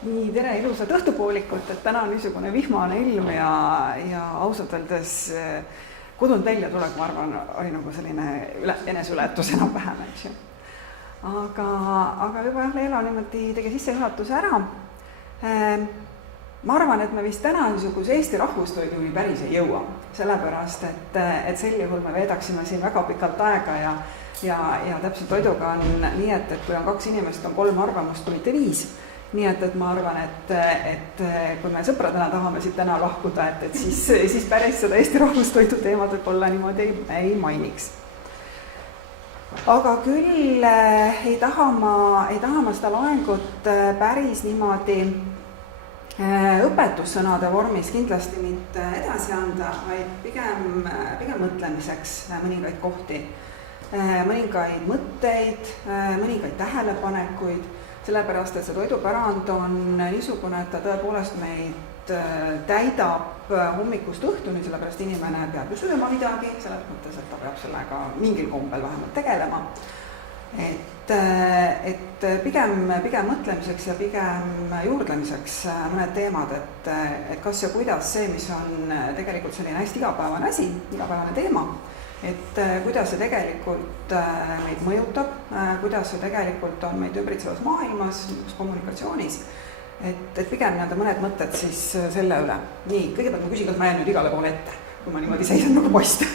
Nii, tere ilusat õhtupoolikut, et täna on niisugune vihmane ilm ja ausalt öeldes kodunt välja tulek, ma arvan, oli nagu selline eneseületus enam-vähem, eks ju. Aga juba Leelo niimoodi tegi sissejuhatuse ära. Ma arvan, et me vist täna niisuguse Eesti rahvustoiduni päris ei jõua, sellepärast, et sel juhul me veedaksime siin väga pikalt aega ja täpselt toiduga on nii, et kui on 2 inimest, on 3 arvamust, kui mitte 5. Nii et ma arvan, et kui me sõpradena tahame siit täna lahkuda, et siis päris seda Eesti rahvustoidu teemat võib-olla niimoodi ei mainiks. Aga küll ei taha ma seda loengut päris niimoodi õpetussõnade vormis kindlasti mitte edasi anda, vaid pigem mõtlemiseks mõningaid kohti, mõningaid mõtteid, mõningaid tähelepanekuid, sellepärast, et see toidupärand on niisugune, et ta tõepoolest meid täidab hommikust õhtuni, sellepärast inimene peab ju sööma midagi, selles mõttes, et ta peab sellega mingil kombel vähemalt tegelema. Et pigem mõtlemiseks ja pigem juurdlemiseks mõned teemad, et kas ja kuidas see, mis on tegelikult selline hästi igapäevane asi, igapäevane teema, et kuidas see tegelikult meid mõjutab, kuidas see tegelikult on meid ümbritsevas maailmas, kommunikatsioonis, et pigem mõned mõtted siis selle üle. Nii, kõigepealt ma küsin, kas ma jään nüüd igale poole ette, kui ma niimoodi seisan nagu post.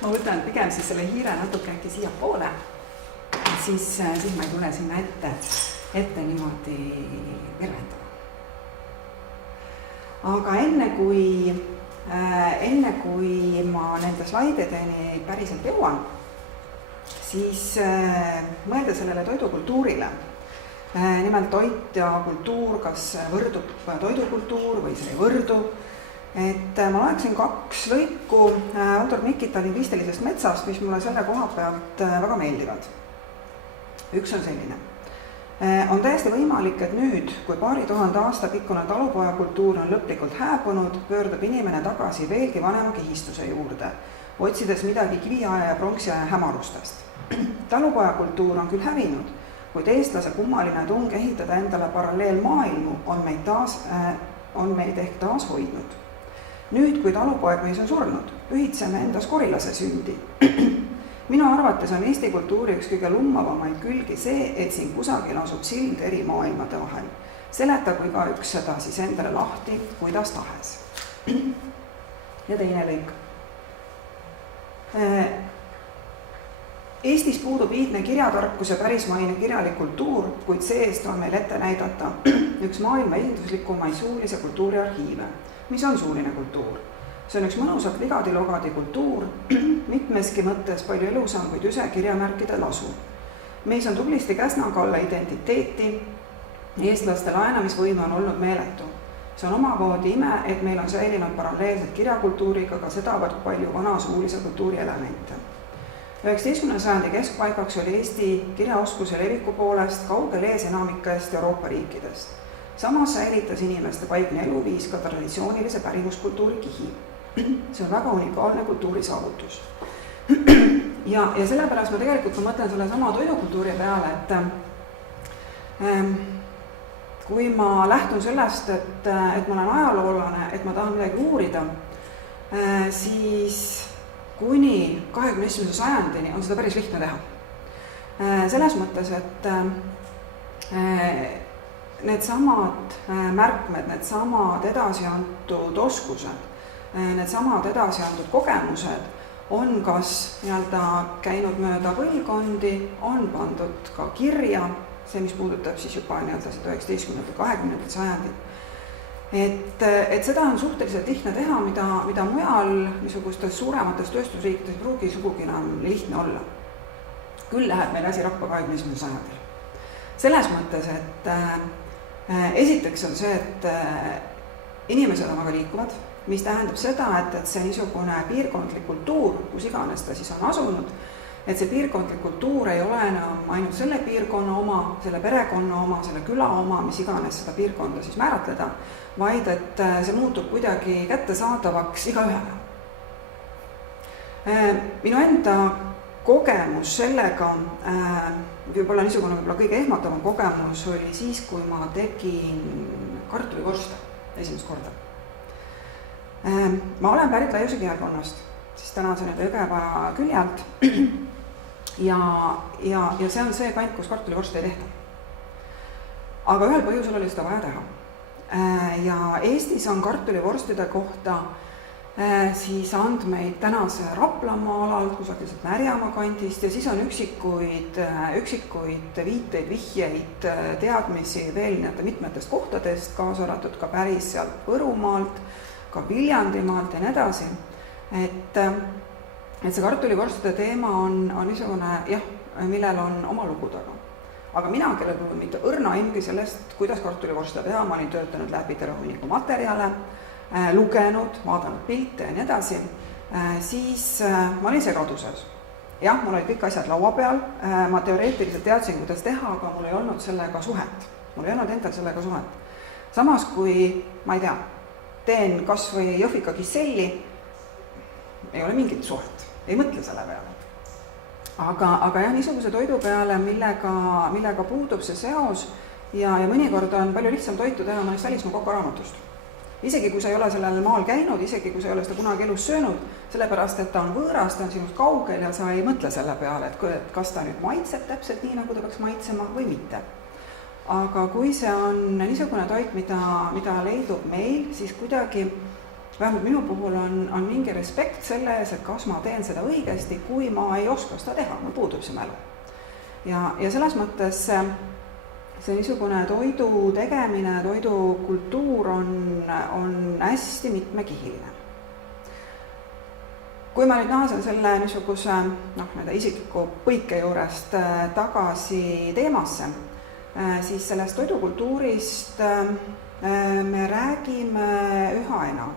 Ma võtan pigem siis selle hiire natuke äkki siia poole, siis ma ei tule sinna ette niimoodi virvendama. Aga enne kui ma nende slaidideni päriselt jõuan, siis mõelda sellele toidukultuurile. Nimelt toit ja kultuur, kas võrdub toidukultuur või see ei võrdu. Et ma loeksin 2 lõiku autor Mikita lingvistilisest metsast, mis mulle selle koha pealt väga meeldivad. Üks on selline. On täiesti võimalik, et nüüd, kui paari 1000 aasta pikkune talupojakultuur on lõplikult hääbunud, pöördub inimene tagasi veelgi vanema kihistuse juurde, otsides midagi kiviaja ja pronksiaja hämarustest. Talupojakultuur on küll hävinud, kuid eestlase kummaline tung ehitada endale paralleelmaailmu on meid ehk taas hoidnud. Nüüd, kui talupoeg meis on surnud, pühitseme endas korilase sündi. Minu arvates on Eesti kultuuri üks kõige lummavamaid külgi see, et siin kusagil asub sild eri maailmade vahel. Seletagu igaüks seda siis endale lahti, kuidas tahes. Ja teine lõik. Eestis puudub iidne kirjatarkus ja pärismaine kirjalik kultuur, kuid see-eest on meil ette näidata üks maailma esinduslikumaid suulise kultuuri arhiive. Mis on suuline kultuur? See on üks mõnusalt ligadi-logadi kultuur, mitmeski mõttes palju elusam kui tüse kirjamärkide lasu. Meis on tublisti käsnaga olla identiteeti, eestlaste laenamisvõime on olnud meeletu. See on omamoodi ime, et meil on säilinud paralleelselt kirjakultuuriga ka sedavõrd palju vana suulise kultuuri elemente. 19. sajandi keskpaigaks oli Eesti kirjaoskuse leviku poolest kaugel ees enamikest Euroopa riikidest. Samas säilitas inimeste paikne eluviis ka traditsioonilise pärimuskultuuri kihi. See on väga unikaalne kultuuri saavutus. Ja sellepärast ma tegelikult mõtlen selle sama toidukultuuri peale, et kui ma lähtun sellest, et ma olen ajaloolane, et ma tahan midagi uurida, siis kuni 21. sajandini on seda päris lihtne teha. Selles mõttes, et needsamad märkmed, needsamad edasi antud oskused, needsamad edasi antud kogemused on kas käinud mööda põlvkondi, on pandud ka kirja, see, mis puudutab siis juba seda 19. ja 20. sajandit. Et seda on suhteliselt lihtne teha, mida mujal niisugustes suuremates tööstusriikides ei pruugi sugugi enam lihtne olla. Küll läheb meil asi rappa 21. sajandil. Selles mõttes, et esiteks on see, et inimesed on väga liikuvad, mis tähendab seda, et see niisugune piirkondlik kultuur, kus iganes ta siis on asunud, et see piirkondlik kultuur ei ole enam ainult selle piirkonna oma, selle perekonna oma, selle küla oma, mis iganes seda piirkonda siis määratleda, vaid et see muutub kuidagi kättesaadavaks igaühele. Minu enda kogemus sellega, võib-olla niisugune kõige ehmatavam kogemus oli siis, kui ma tegin kartulivorste esimest korda. Ma olen pärit Laiuse kihelkonnast, siis täna see nüüd Jõgeva külje alt ja see on see kant, kus kartulivorste ei tehta. Aga ühel põhjusel oli seda vaja teha. Ja Eestis on kartulivorstide kohta siis andmeid tänase Raplamaa alalt, kusagiliselt Märjamaa kandist ja siis on üksikuid viiteid, vihjeid, teadmisi veel mitmetest kohtadest, kaasa arvatud ka päris sealt Võrumaalt, ka Viljandimaalt ja nii edasi. Et see kartulivorstide teema on niisugune, jah, millel on oma lugu taga. Aga mina, kellel pole mitte õrna imgi sellest, kuidas kartulivorste teha, ma olin töötanud läbi terve hunniku materjale, lugenud, vaadanud pilte ja nii edasi, siis ma olin segaduses. Jah, mul olid kõik asjad laua peal, ma teoreetiliselt teadsin, kuidas teha, aga mul ei olnud sellega suhet. Mul ei olnud endal sellega suhet. Samas, kui, ma ei tea, teen kas või Jõhvika kiselli, ei ole mingit suhet, ei mõtle selle peale. Aga jah, niisuguse toidu peale, millega puudub see seos ja mõnikord on palju lihtsam toitu teha mõnest välismaa kokaraamatust. Isegi kui sa ei ole sellel maal käinud, isegi kui sa ei ole seda kunagi elus söönud, sellepärast, et ta on võõras, ta on sinust kaugel ja sa ei mõtle selle peale, et kas ta nüüd maitseb täpselt nii, nagu ta peaks maitsema või mitte. Aga kui see on niisugune toit, mida leidub meil, siis kuidagi vähemalt minu puhul on mingi respekt selle ees, et kas ma teen seda õigesti, kui ma ei oska seda teha, mul puudub see mälu. Ja selles mõttes see niisugune toidu tegemine, toidukultuur on hästi mitmekihiline. Kui ma nüüd naasen selle niisuguse isikliku põike juurest tagasi teemasse, siis sellest toidukultuurist me räägime üha enam.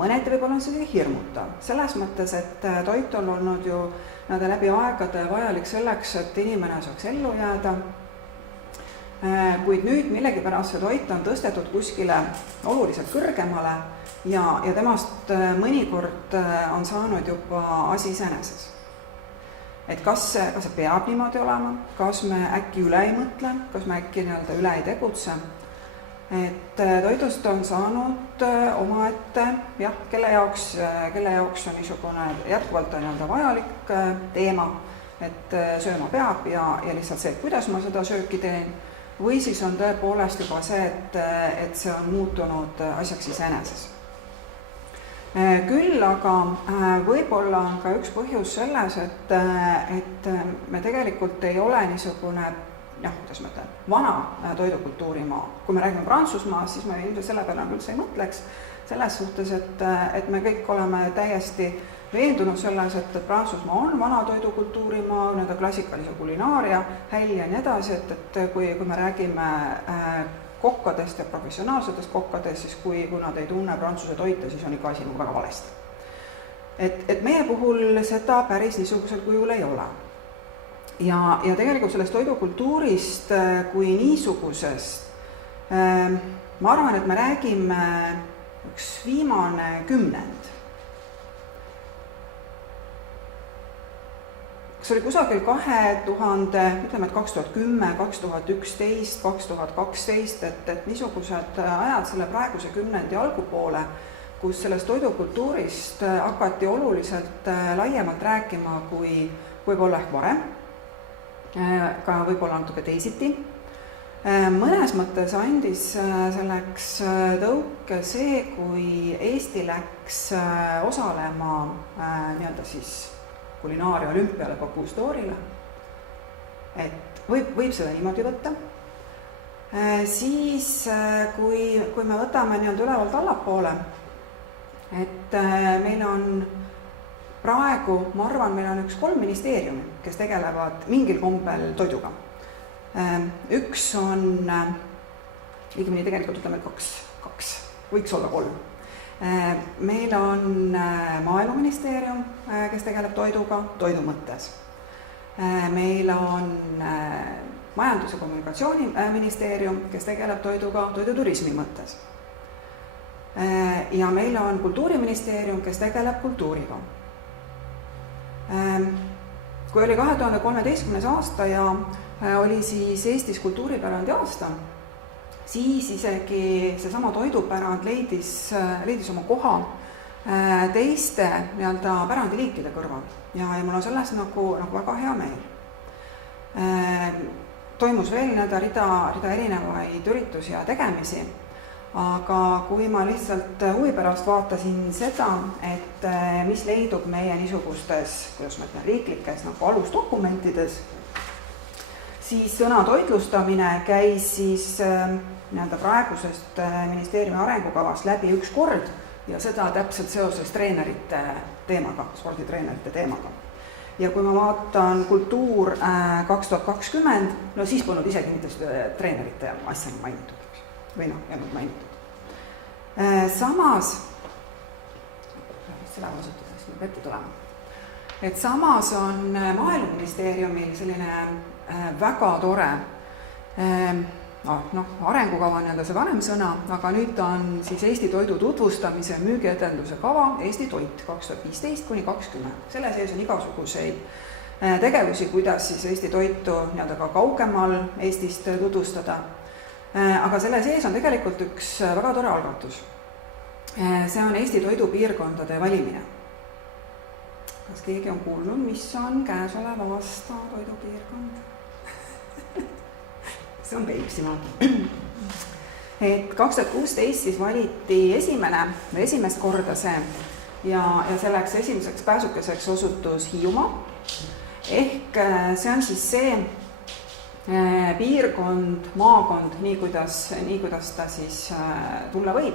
Mõneti võib-olla on see hirmutav, selles mõttes, et toit on olnud ju läbi aegade vajalik selleks, et inimene saaks ellu jääda. Kuid nüüd millegipärast see toit on tõstetud kuskile oluliselt kõrgemale ja temast mõnikord on saanud juba asi iseeneses. Et kas see peab niimoodi olema, kas me äkki üle ei mõtle, kas me äkki üle ei tegutse. Et toidust on saanud omaette, jah, kelle jaoks on niisugune jätkuvalt on vajalik teema, et sööma peab ja lihtsalt see, kuidas ma seda sööki teen, või siis on tõepoolest juba see, et see on muutunud asjaks iseeneses. Küll aga võib-olla on ka üks põhjus selles, et me tegelikult ei ole niisugune kuidas ma ütlen, vana toidukultuuri maa. Kui me räägime Prantsusmaast, siis me ilmselt selle peale üldse ei mõtleks selles suhtes, et me kõik oleme täiesti veendunud selles, et Prantsusmaa on vana toidukultuuri maa, klassikalise kulinaaria, häll ja nii edasi, et kui me räägime kokkadest ja professionaalsetest kokkadest, siis kui nad ei tunne prantsuse toite, siis on ikka asi väga valesti. Et meie puhul seda päris niisugusel kujul ei ole. Ja tegelikult sellest toidukultuurist kui niisugusest, ma arvan, et me räägime üks viimane 10. See oli kusagil 2010, 2010, 2011, 2012, et niisugused ajad selle praeguse 10. algupoole, kus sellest toidukultuurist hakati oluliselt laiemalt rääkima kui võib-olla ehk varem, ka võib-olla natuke teisiti. Mõnes mõttes andis selleks tõuke see, kui Eesti läks osalema siis kulinaaria olümpiale Bocuse d'Orile, et võib seda niimoodi võtta. Siis kui me võtame ülevalt allapoole, et meil on praegu, ma arvan, meil on 3 ministeeriumi, kes tegelevad mingil kombel toiduga. Üks on, liigemini tegelikult ütleme 2, võiks olla 3. Meil on Maaeluministeerium, kes tegeleb toiduga, toidu mõttes. Meil on Majandus- ja Kommunikatsiooniministeerium, kes tegeleb toiduga, toiduturismi mõttes. Ja meil on Kultuuriministeerium, kes tegeleb kultuuriga. kui oli 2013. aasta ja oli siis Eestis kultuuripärandi aasta, siis isegi seesama toidupärand leidis oma koha teiste nii-öelda pärandiliikide kõrval ja mul on selles nagu väga hea meel. Toimus veel rida erinevaid üritusi ja tegemisi, aga kui ma lihtsalt huvi pärast vaatasin seda, et mis leidub meie niisugustes, kuidas ma ütlen, riiklikes nagu alusdokumentides, siis sõna toitlustamine käis siis nii-öelda praegusest ministeeriumi arengukavast läbi üks kord ja seda täpselt seoses treenerite teemaga, sporditreenerite teemaga. Ja kui ma vaatan kultuur 2020, no siis polnud isegi mitte treenerite asja mainitud. Või jäänud mainitud. Samas, seda kasutades nüüd ette tulema, et samas on Maaeluministeeriumil selline väga tore arengukava on see vanem sõna, aga nüüd on siis Eesti toidu tutvustamise müügiedenduse kava Eesti toit 2015–2020. Selle sees on igasuguseid tegevusi, kuidas siis Eesti toitu nii-öelda ka kaugemal Eestist tutvustada. Aga selle sees on tegelikult üks väga tore algatus. See on Eesti toidupiirkondade valimine. Kas keegi on kuulnud, mis on käesoleva aasta toidupiirkond? See on Peipsimaa. Et 2016 siis valiti esimest korda see ja selleks esimeseks pääsukeseks osutus Hiiumaa. Ehk see on siis see piirkond, maakond, nii kuidas ta siis tulla võib,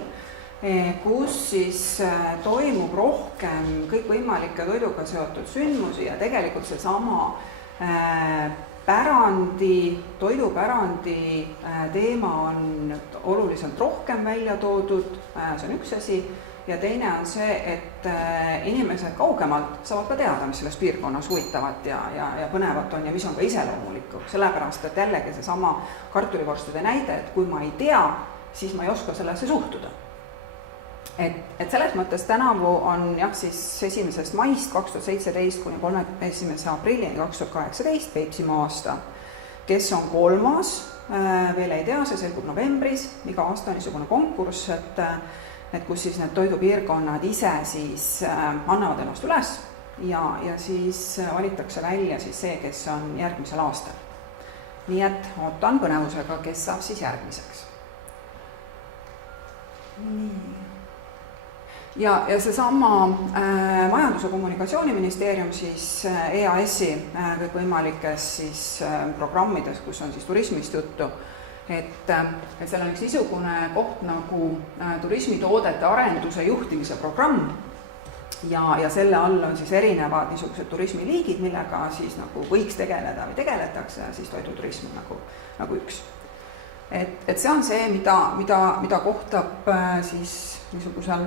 kus siis toimub rohkem kõikvõimalikke toiduga seotud sündmusi ja tegelikult seesama toidupärandi teema on oluliselt rohkem välja toodud, see on üks asi, ja teine on see, et inimesed kaugemalt saavad ka teada, mis selles piirkonnas huvitavat ja põnevat on ja mis on ka iseloomulikku, sellepärast, et jällegi seesama kartulivorstide näide, et kui ma ei tea, siis ma ei oska sellesse suhtuda. Et selles mõttes tänavu on siis 1. maist 2017 kuni 31. aprillini 2018 Peipsimaa aasta, kes on 3. veel ei tea, see selgub novembris, iga aasta on niisugune konkurss, et kus siis need toidupiirkonnad ise siis annavad ennast üles ja siis valitakse välja siis see, kes on järgmisel aastal. Nii et ootan põnevusega, kes saab siis järgmiseks. Nii. Ja seesama Majandus- ja Kommunikatsiooniministeerium siis EAS-i kõikvõimalikes siis programmides, kus on siis turismist juttu, et seal on üks niisugune koht nagu turismitoodete arenduse juhtimise programm ja selle all on siis erinevad niisugused turismiliigid, millega siis nagu võiks tegeleda või tegeletakse ja siis toiduturism nagu üks. Et see on see, mida kohtab siis niisugusel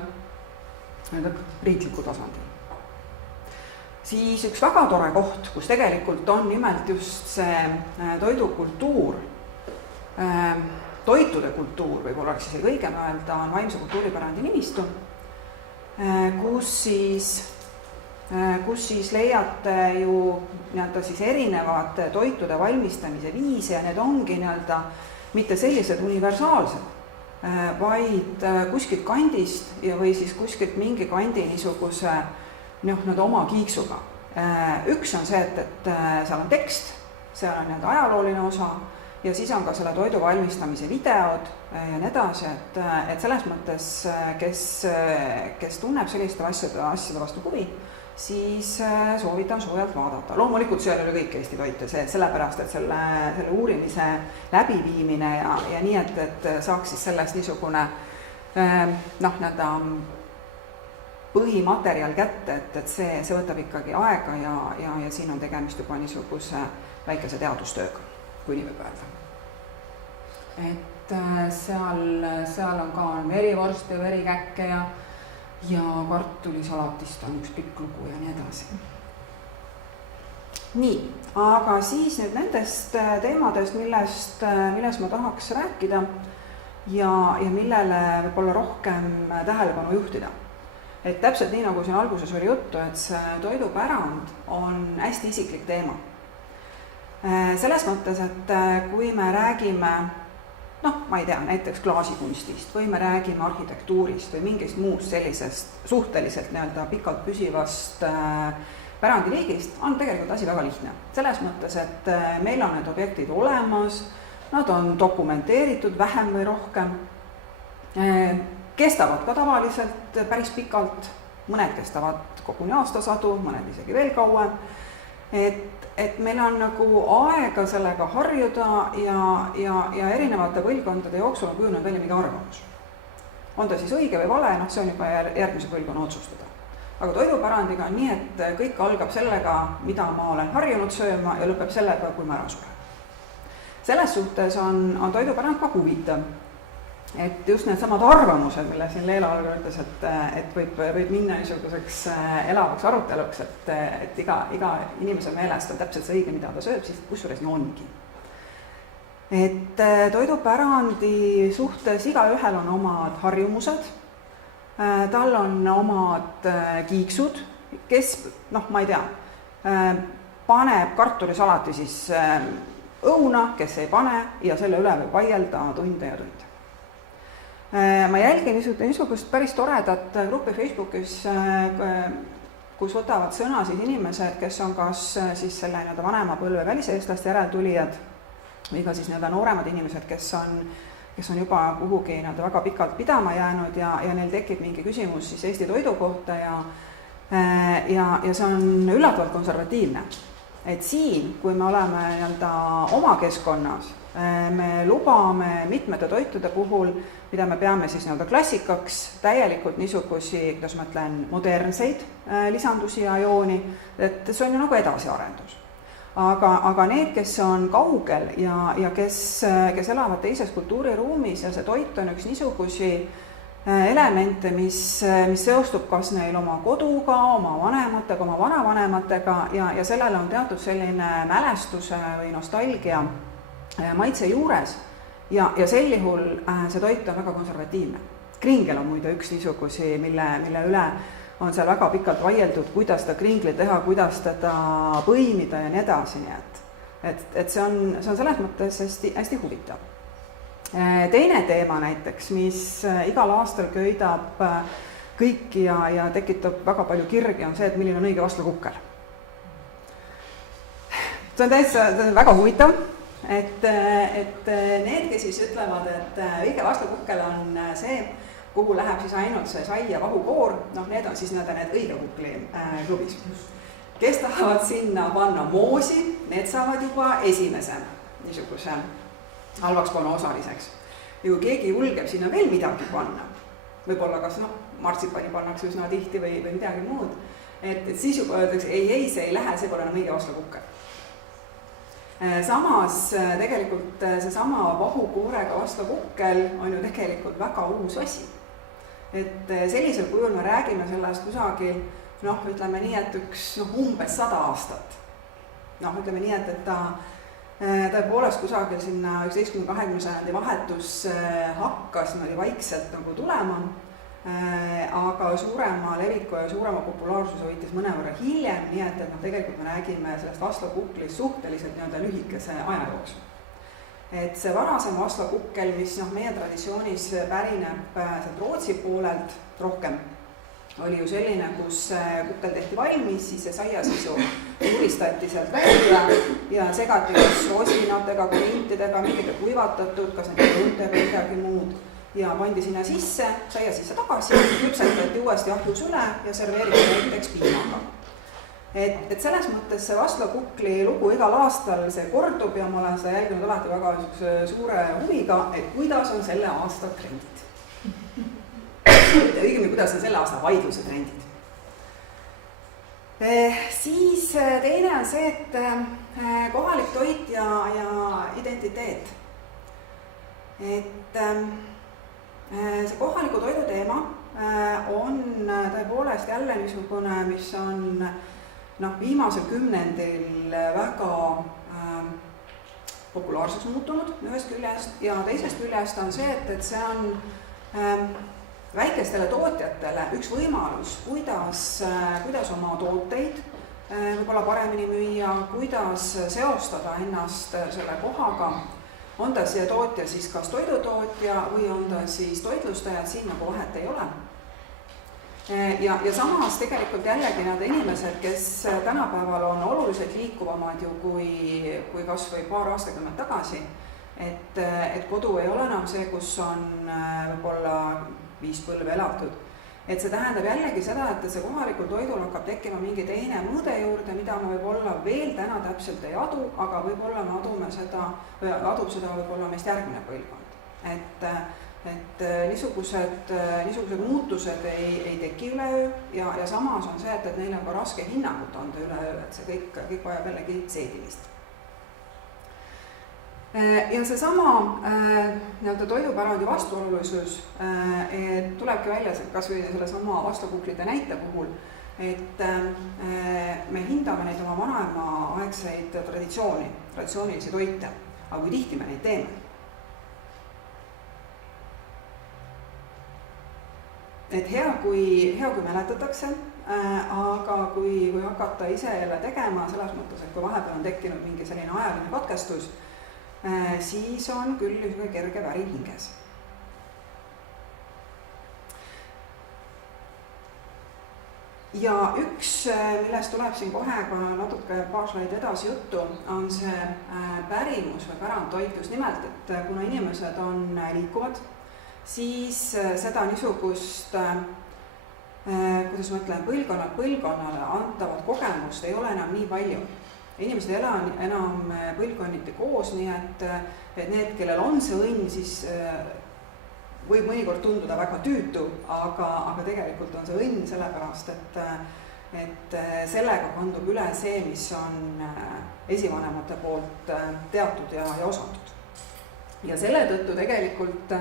riikliku tasandil. Siis üks väga tore koht, kus tegelikult on nimelt just see toidukultuur, toitude kultuur, võib-olla oleks isegi õigem öelda, on vaimse kultuuripärandi nimistu, kus siis leiate ju nii-öelda siis erinevad toitude valmistamise viise ja need ongi nii-öelda mitte sellised universaalsed, vaid kuskilt kandist või siis kuskilt mingi kandi niisuguse oma kiiksuga. Üks on see, et seal on tekst, seal on ajalooline osa ja siis on ka selle toidu valmistamise videod ja nii edasi, et selles mõttes, kes tunneb selliste asjade vastu huvi, siis soovitan soojalt vaadata. Loomulikult seal oli kõik Eesti toit ja sellepärast, et selle uurimise läbiviimine ja nii, et saaks siis sellest niisugune põhimaterjal kätte, et see võtab ikkagi aega ja siin on tegemist juba niisuguse väikese teadustööga, kui nii võib öelda. Et seal on ka verivorst ja verikäkke ja kartulisalatist on üks pikk lugu ja nii edasi. Nii, aga siis nüüd nendest teemadest, millest ma tahaks rääkida ja millele võib-olla rohkem tähelepanu juhtida. et täpselt nii, nagu siin alguses oli juttu, et see toidupärand on hästi isiklik teema. Selles mõttes, et kui me räägime, ma ei tea, näiteks klaasikunstist või me räägime arhitektuurist või mingist muust sellisest suhteliselt pikalt püsivast pärandiliigist, on tegelikult asi väga lihtne. Selles mõttes, et meil on need objektid olemas, nad on dokumenteeritud vähem või rohkem, kestavad ka tavaliselt päris pikalt, mõned kestavad koguni aastasadu, mõned isegi veel kauem, et meil on nagu aega sellega harjuda ja erinevate põlvkondade jooksul on kujunenud välja mingi arvamus. On ta siis õige või vale, see on juba järgmise põlvkonna otsustada. Aga toidupärandiga on nii, et kõik algab sellega, mida ma olen harjunud sööma ja lõpeb sellega, kui ma ära suren. Selles suhtes on toidupärand ka huvitav. Et just need samad arvamused, mille siin Leela algur ütles, et võib minna niisuguseks elavaks aruteluks, et iga inimese meelest on täpselt see õige, mida ta sööb, siis kusjuures nii ongi. Et toidupärandi suhtes igaühel on omad harjumused, tal on omad kiiksud, kes, ma ei tea, paneb kartulisalati siis õuna, kes ei pane ja selle üle võib vaielda tunde ja tunde. Ma jälgin niisugust päris toredat gruppi Facebookis, kus võtavad sõna siis inimesed, kes on kas siis selle vanema põlve väliseestlaste järeltulijad või ka siis nooremad inimesed, kes on juba kuhugi väga pikalt pidama jäänud ja neil tekib mingi küsimus siis Eesti toidu kohta ja see on üllatavalt konservatiivne. Et siin, kui me oleme oma keskkonnas, me lubame mitmete toitude puhul, mida me peame siis klassikaks, täielikult niisugusi, kuidas ma ütlen, modernseid lisandusi ja jooni, et see on ju nagu edasiarendus. Aga need, kes on kaugel ja kes elavad teises kultuuriruumis ja see toit on üks niisugusi elemente, mis seostub kas neil oma koduga, oma vanematega, oma vanavanematega ja sellele on teatud selline mälestuse või nostalgia maitse juures ja sel juhul see toit on väga konservatiivne. Kringel on muide üks niisugusi, mille üle on seal väga pikalt vaieldud, kuidas ta kringli teha, kuidas teda põimida ja nii edasi, nii et see on selles mõttes hästi huvitav. Teine teema näiteks, mis igal aastal köidab kõiki ja tekitab väga palju kirgi, on see, et milline on õige vastlakukkel. See on täitsa väga huvitav, et need, kes siis ütlevad, et õige vastlakukkel on see, kuhu läheb siis ainult see sai ja vahukoor, need on siis need õige kukli klubis. Kes tahavad sinna panna moosi, need saavad juba esimese niisuguse halvaks panna osaliseks. Ja kui keegi julgeb sinna veel midagi panna, võib-olla kas martsipani pannakse üsna tihti või midagi muud, et siis juba öeldakse, ei, see ei lähe, see pole enam õige vastlakukkel. Samas tegelikult seesama vahukoorega vastlakukkel on ju tegelikult väga uus asi. Et sellisel kujul me räägime sellest kusagil, ütleme nii, et umbes 100 aastat. Ütleme nii, et ta tõepoolest kusagil sinna 19-20 sajandi vahetus hakkas vaikselt tulema, aga suurema leviku ja suurema populaarsuse võitis mõnevõrra hiljem, nii et tegelikult me räägime sellest vastlakuklist suhteliselt lühikese aja jooksul. Et see varasem vastlakukkel, mis meie traditsioonis pärineb Rootsi poolelt rohkem, oli ju selline, kus kukkel tehti valmis, siis see saiasisu uuristati sealt välja ja segati kas osinatega, komintidega, mingite kuivatatud, kas need õuntega midagi muud ja pandi sinna sisse, saia sisse tagasi, küpsetati uuesti ahjus üle ja serveeriti näiteks piimaga. Et selles mõttes see vastlakukli lugu igal aastal see kordub ja ma olen seda jälginud alati väga suure huviga, et kuidas on selle aasta trendid. Õigemini, kuidas on selle aasta vaidluse trendid. Siis teine on see, et kohalik toit ja identiteet. Et see kohaliku toidu teema on tõepoolest jälle niisugune, mis on viimasel kümnendil väga populaarseks muutunud ühest küljest ja teisest küljest on see, et see on väikestele tootjatele üks võimalus, kuidas oma tooteid võib-olla paremini müüa, kuidas seostada ennast selle kohaga, on ta see tootja siis kas toidutootja või on ta siis toitlustaja, siin nagu vahet ei ole. Ja samas tegelikult jällegi need inimesed, kes tänapäeval on oluliselt liikuvamad ju kui kas või paar aastakümmet tagasi, et kodu ei ole enam see, kus on võib-olla 5 põlve elatud. Et see tähendab jällegi seda, et see kohalikul toidul hakkab tekkima mingi teine mõõde juurde, mida me võib-olla veel täna täpselt ei adu, aga võib-olla me adub seda võib-olla meist järgmine põlvkond. Et niisugused muutused ei teki üleöö ja samas on see, et neil on ka raske hinnangut anda üleöö, et see kõik vajab jällegi seedimist. Ja seesama toidupärandi vastuolulisus tulebki välja kas või selle sama vastlakuklite näite puhul, et me hindame neid oma vanaema aegseid traditsioonilisi toite, aga kui tihti me neid teeme. Et hea kui mäletatakse, aga kui hakata ise jälle tegema, selles mõttes, et kui vahepeal on tekkinud mingi selline ajaline katkestus, siis on küll üks kerge värin hinges. Ja üks, millest tuleb siin kohe ka natuke paar slaidi edasi juttu, on see pärimus või pärandtoit just nimelt, et kuna inimesed on liikuvad, siis seda niisugust, kuidas ma ütlen, põlvkonnale antavat kogemust ei ole enam nii palju. Inimesed ei ela enam põlvkonniti koos, nii et need, kellel on see õnn, siis võib mõnikord tunduda väga tüütu, aga tegelikult on see õnn sellepärast, et sellega kandub üle see, mis on esivanemate poolt teatud ja osatud. Ja selle tõttu tegelikult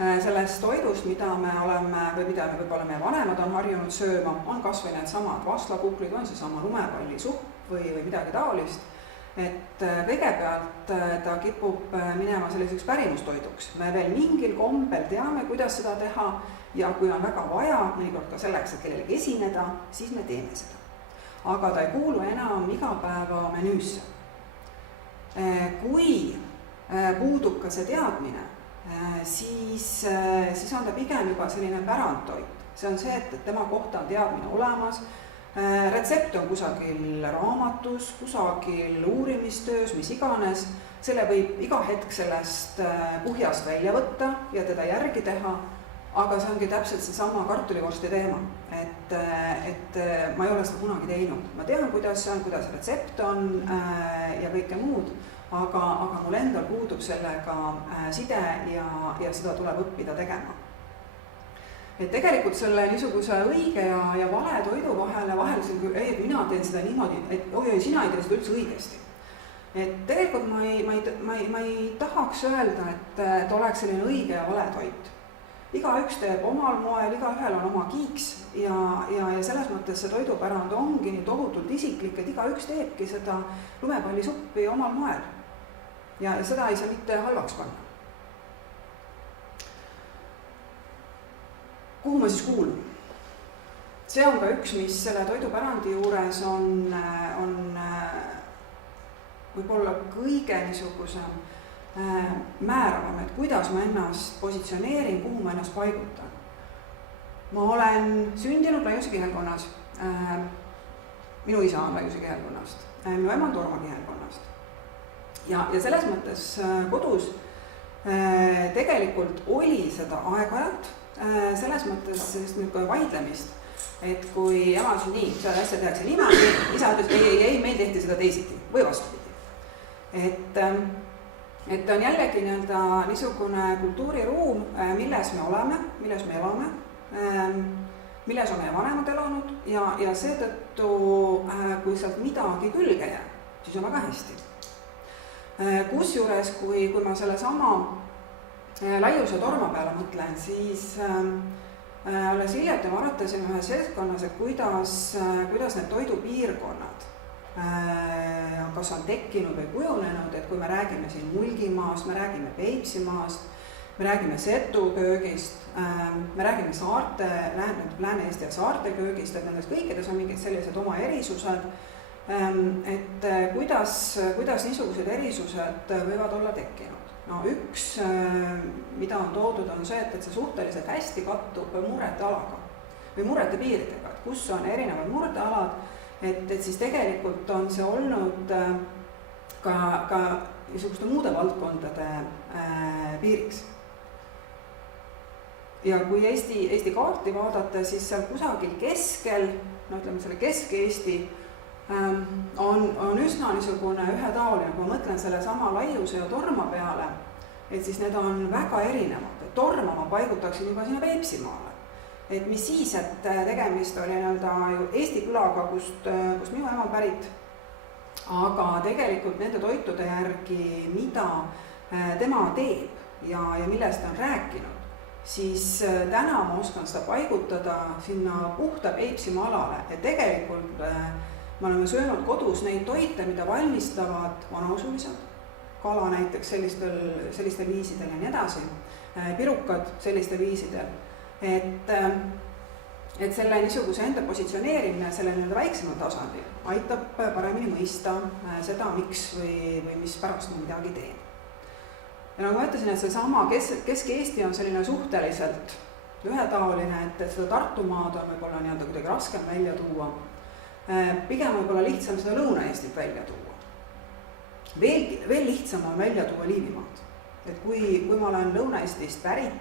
sellest toidust, mida me oleme või mida võib-olla meie vanemad on harjunud sööma, on kas või need samad vastlakuklid, on see sama lumepallisupp või midagi taolist, et kõigepealt ta kipub minema selliseks pärimustoiduks. Me veel mingil kombel teame, kuidas seda teha ja kui on väga vaja, mõnikord ka selleks, et kellelegi esineda, siis me teeme seda. Aga ta ei kuulu enam igapäeva menüüsse. Kui puudub ka see teadmine, siis on ta pigem juba selline pärandtoit. See on see, et tema kohta on teadmine olemas, retsept on kusagil raamatus, kusagil uurimistöös, mis iganes, selle võib iga hetk sellest puhjast välja võtta ja teda järgi teha, aga see ongi täpselt seesama kartulivorsti teema, et ma ei ole seda kunagi teinud. Ma tean, kuidas see on, kuidas retsept on ja kõike muud, aga mul endal puudub sellega side ja seda tuleb õppida tegema. Et tegelikult selle niisuguse õige ja vale toidu vahel küll, et mina teen seda niimoodi, et sina ei tee seda üldse õigesti. Et tegelikult ma ei tahaks öelda, et oleks selline õige ja vale toit. Igaüks teeb omal moel, igaühel on oma kiiks ja selles mõttes see toidupärand ongi nii tohutult isiklik, et igaüks teebki seda lumepallisuppi omal moel. Ja seda ei saa mitte halvaks panna. Kuhu ma siis kuulun? See on ka üks, mis selle toidupärandi juures on võib-olla kõige niisugusem määravam, et kuidas ma ennast positsioneerin, kuhu ma ennast paigutan. Ma olen sündinud Laiuse kihelkonnas. Minu isa on Laiuse kihelkonnast. Minu ema on Turma kihelkonnast. Ja selles mõttes kodus tegelikult oli seda aeg-ajalt, selles mõttes sellist vaidlemist, et kui ema ütles nii, seda asja tehakse niimoodi, isa ütles, ei, meil tehti seda teisiti või vastupidi. Et on jällegi niisugune kultuuriruum, milles me oleme, milles me elame, milles on meie vanemad elanud ja seetõttu, kui sealt midagi külge jääb, siis on väga hästi. Kusjuures, kui ma selle sama Laiuse Torma peale mõtlen, siis alles hiljati ma arutasin ühes seltskonnas, et kuidas need toidupiirkonnad kas on tekkinud või kujunenud, et kui me räägime siin Mulgimaast, me räägime Peipsimaast, me räägime setu köögist, me räägime saarte, Lääne-Eesti ja saarte köögist, et nendes kõikides on mingid sellised oma erisused, et kuidas niisugused erisused võivad olla tekkinud. No üks, mida on toodud, on see, et see suhteliselt hästi kattub murrete alaga või murrete piiridega, et kus on erinevad murdealad, et siis tegelikult on see olnud ka niisuguste muude valdkondade piiriks. Ja kui Eesti kaarti vaadata, siis seal kusagil keskel, no ütleme selle Kesk-Eesti, on üsna niisugune ühetaoline, kui ma mõtlen selle sama laiuse ja torma peale, et siis need on väga erinevad. Torma ma paigutaksin juba sinna Peipsimaale. Et mis siis, et tegemist oli ju Eesti külaga, kust minu ema pärit, aga tegelikult nende toitude järgi, mida tema teeb ja millest on rääkinud, siis täna ma oskan seda paigutada sinna puhta Peipsimaa alale, et tegelikult me oleme söönud kodus neid toite, mida valmistavad vanausulised, kala näiteks sellistel viisidel ja nii edasi, pirukad sellistel viisidel, et selle niisuguse enda positsioneerimine selle väiksemal tasandil aitab paremini mõista seda, miks või mis pärast ma midagi teen. Ja nagu ma ütlesin, et see sama Kesk-Eesti on selline suhteliselt ühetaoline, et seda Tartumaad on võib-olla kuidagi raskem välja tuua. Pigem võib-olla lihtsam seda Lõuna-Eestit välja tuua. Veel lihtsam on välja tuua Liivimaad. Et kui ma olen Lõuna-Eestist pärit,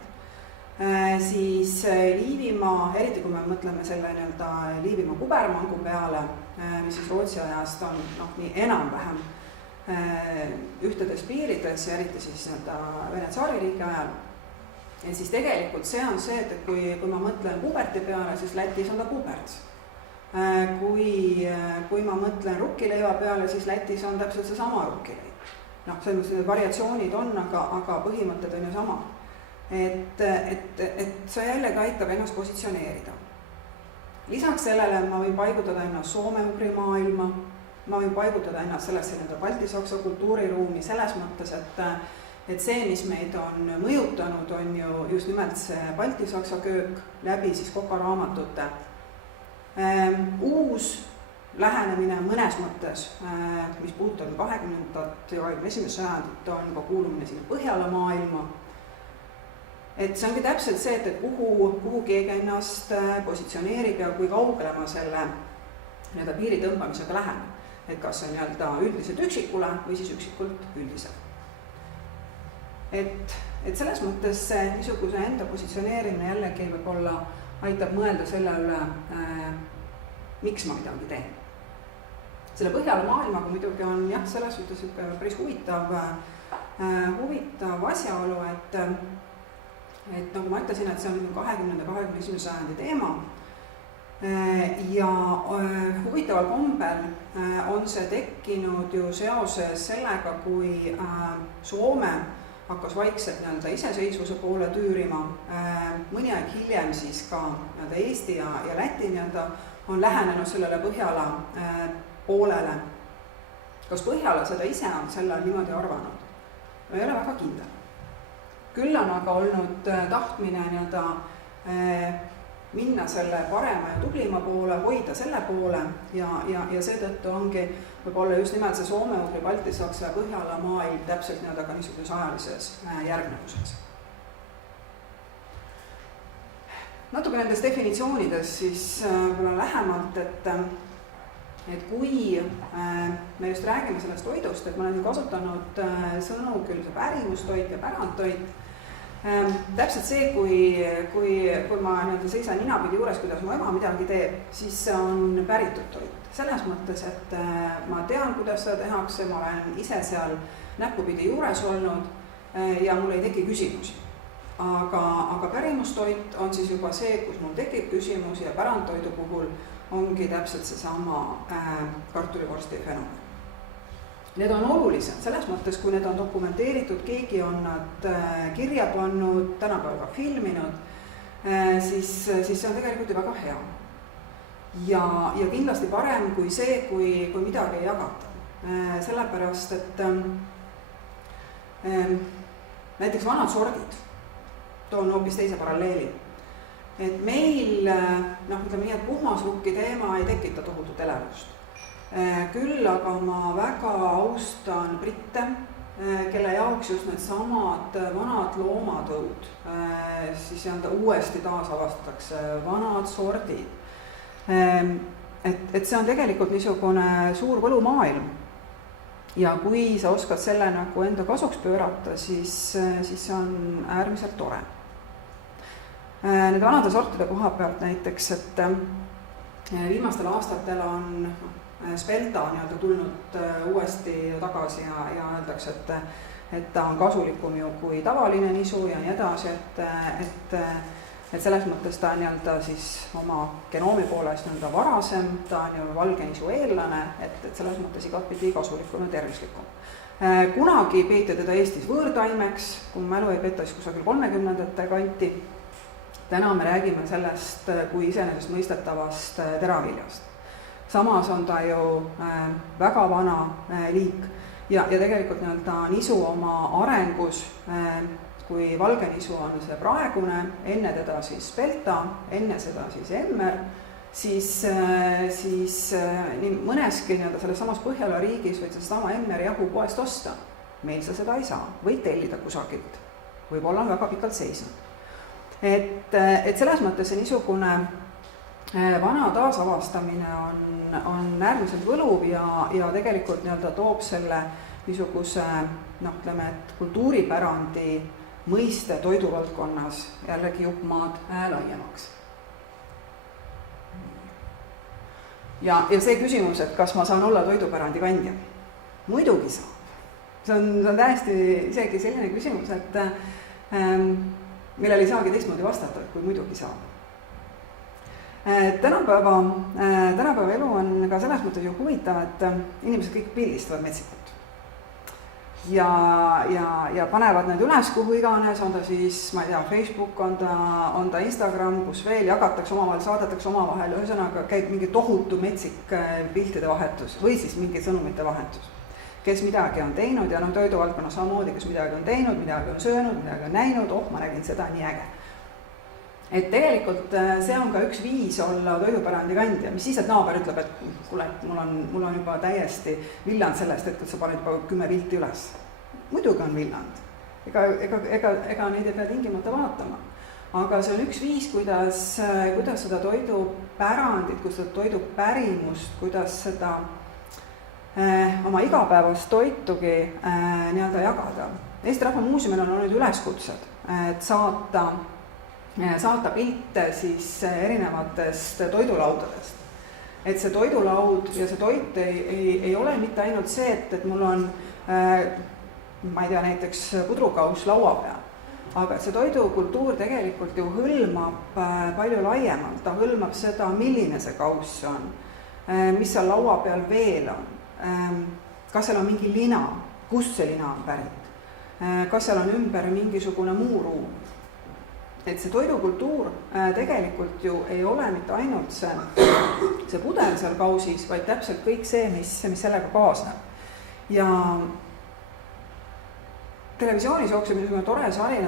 siis Liivimaa, eriti kui me mõtleme selle Liivimaa kubermangu peale, mis siis Rootsi ajast on nii enam-vähem ühtedes piirides ja eriti siis Vene tsaaririigi ajal, et siis tegelikult see on see, et kui ma mõtlen kuberti peale, siis Lätis on ta kuberts. Kui ma mõtlen rukkileiva peale, siis Lätis on täpselt see sama rukkileib. Selles mõttes variatsioonid on, aga põhimõtted on ju sama. Et see jällegi aitab ennast positsioneerida. Lisaks sellele ma võin paigutada ennast soome-ugri maailma, ma võin paigutada ennast sellesse balti-saksa kultuuriruumi selles mõttes, et see, mis meid on mõjutanud, on ju just nimelt see balti-saksa köök läbi siis Koka raamatute. Uus lähenemine mõnes mõttes, mis puudutab 20. ja 21. sajandit, on juba kuulumine sinna Põhjala maailma. Et see ongi täpselt see, et kuhu keegi ennast positsioneerib ja kui kaugele ma selle piiri tõmbamisega lähen. Et kas on üldiselt üksikule või siis üksikult üldisele. Et selles mõttes see niisuguse enda positsioneerimine jällegi võib-olla aitab mõelda selle üle, miks ma midagi teen. Selle Põhjala maailmaga muidugi on selles mõttes päris huvitav asjaolu, et nagu ma ütlesin, et see on 20. ja 21. sajandi teema ja huvitaval kombel on see tekkinud ju seoses sellega, kui Soome hakkas vaikselt iseseisvuse poole tüürima. Mõni aeg hiljem siis ka Eesti ja Läti on lähenenud sellele Põhjala poolele. Kas Põhjala seda ise on selle niimoodi arvanud? Ei ole väga kindel. Küll on aga olnud tahtmine minna selle parema ja tublima poole, hoida selle poole ja seetõttu ongi võib-olla just nimelt see Soome-ugri, balti-saksa ja Põhjala maailm täpselt ka niisuguses ajalises järgnevuses. Natuke nendes definitsioonides siis võib-olla lähemalt, et kui me just räägime sellest toidust, et ma olen kasutanud sõnu küll see pärimustoit ja pärandtoit, täpselt see, kui ma seisan ninapidi juures, kuidas mu ema midagi teeb, siis see on päritud toit. Selles mõttes, et ma tean, kuidas seda tehakse, ma olen ise seal näppupidi juures olnud ja mul ei teki küsimusi. Aga pärimustoit on siis juba see, kus mul tekib küsimusi ja pärandtoidu puhul ongi täpselt seesama kartulivorsti fenomen. Need on olulised selles mõttes, kui need on dokumenteeritud, keegi on nad kirja pannud, tänapäeval ka filminud, siis see on tegelikult ju väga hea. Ja kindlasti parem kui see, kui midagi ei jagata. Sellepärast, et näiteks vanad sordid toon hoopis teise paralleeli. Et meil, ütleme nii, et puhmasrukki teema ei tekita tohutut elevust. Küll aga ma väga austan britte, kelle jaoks just need samad vanad loomatõud, siis uuesti taasavastatakse vanad sordid. Et see on tegelikult niisugune suur võlumaailm. Ja kui sa oskad selle nagu enda kasuks pöörata, siis see on äärmiselt tore. Need vanade sortide koha pealt näiteks, et viimastel aastatel on spelta tulnud uuesti tagasi ja öeldakse, et ta on kasulikum ju kui tavaline nisu ja nii edasi, et selles mõttes ta on siis oma genoomi poolest varasem, ta on ju valge nisu eellane, et selles mõttes igatpidi kasulikum ja tervislikum. Kunagi peeti teda Eestis võõrtaimeks, kui mälu ei peta, siis kusagil 30ndate kanti. Täna me räägime sellest kui iseenesest mõistetavast teraviljast. Samas on ta ju väga vana liik ja tegelikult nisu oma arengus, kui valge nisu on see praegune, enne teda siis spelta, enne seda siis emmer, siis nii mõneski selles samas Põhjala riigis võid sama emmer jahu poest osta. Meil sa seda ei saa, võid tellida kusagilt, võib-olla on väga pikalt seisnud. Et selles mõttes see niisugune vana taasavastamine on äärmiselt võluv ja tegelikult toob selle niisuguse, ütleme, et kultuuripärandi mõiste toiduvaldkonnas jällegi jupp maad laiemaks. Ja see küsimus, et kas ma saan olla toidupärandi kandja? Muidugi saab. See on täiesti isegi selline küsimus, et millel ei saagi teistmoodi vastata, kui muidugi saab. Tänapäeva elu on ka selles mõttes ju huvitav, et inimesed kõik pildistavad metsikut. Ja panevad need üles kuhu iganes, on ta siis, ma ei tea, Facebook, on ta Instagram, kus veel jagatakse omavahel, saadetakse omavahel, ühesõnaga käib mingi tohutu metsik piltide vahetus või siis mingi sõnumite vahetus. Kes midagi on teinud ja toiduvaldkonna samamoodi, kes midagi on teinud, midagi on söönud, midagi on näinud, ma nägin seda nii äge. Et tegelikult see on ka üks viis olla toidupärandi kandja, mis siis, et naaber ütleb, et kuule, mul on juba täiesti villand sellest, et sa paned juba 10 pilti üles. Muidugi on villand. Ega neid ei pea tingimata vaatama. Aga see on üks viis, kuidas seda toidupärandit, kuidas seda toidupärimust, kuidas seda oma igapäevast toitugi jagada. Eesti Rahva Muuseumil on olnud üleskutsed, et saata pilte siis erinevatest toidulaudadest. Et see toidulaud ja see toit ei ole mitte ainult see, et mul on, ma ei tea, näiteks pudrukaus laua peal, aga see toidukultuur tegelikult ju hõlmab palju laiemalt. Ta hõlmab seda, milline see kauss on, mis seal laua peal veel on. Kas seal on mingi lina, kus see lina on pärit, kas seal on ümber mingisugune muu ruum. Et see toidukultuur tegelikult ju ei ole mitte ainult see pudel seal kausis, vaid täpselt kõik see, mis sellega kaasneb. Ja televisioonis jookseb niisugune tore sari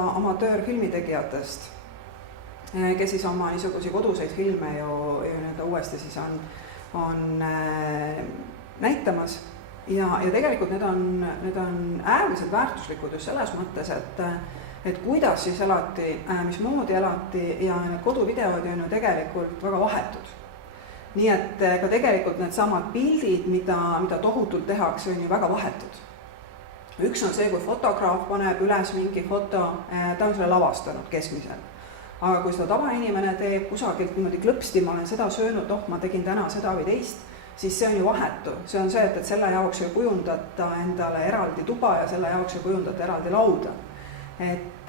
amatöörfilmitegijatest, kes siis oma niisuguseid koduseid filme ju uuesti siis on näitamas ja tegelikult need on äärmiselt väärtuslikud just selles mõttes, et kuidas siis elati, mismoodi elati ja need koduvideod on ju tegelikult väga vahetud. Nii et ka tegelikult need samad pildid, mida tohutult tehakse, on ju väga vahetud. Üks on see, kui fotograaf paneb üles mingi foto, ta on selle lavastanud keskmiselt. Aga kui seda tavainimene teeb kusagilt niimoodi klõpsti, ma olen seda söönud, ma tegin täna seda või teist, siis see on ju vahetu. See on see, et selle jaoks ei kujundata endale eraldi tuba ja selle jaoks ei kujundata eraldi lauda. Et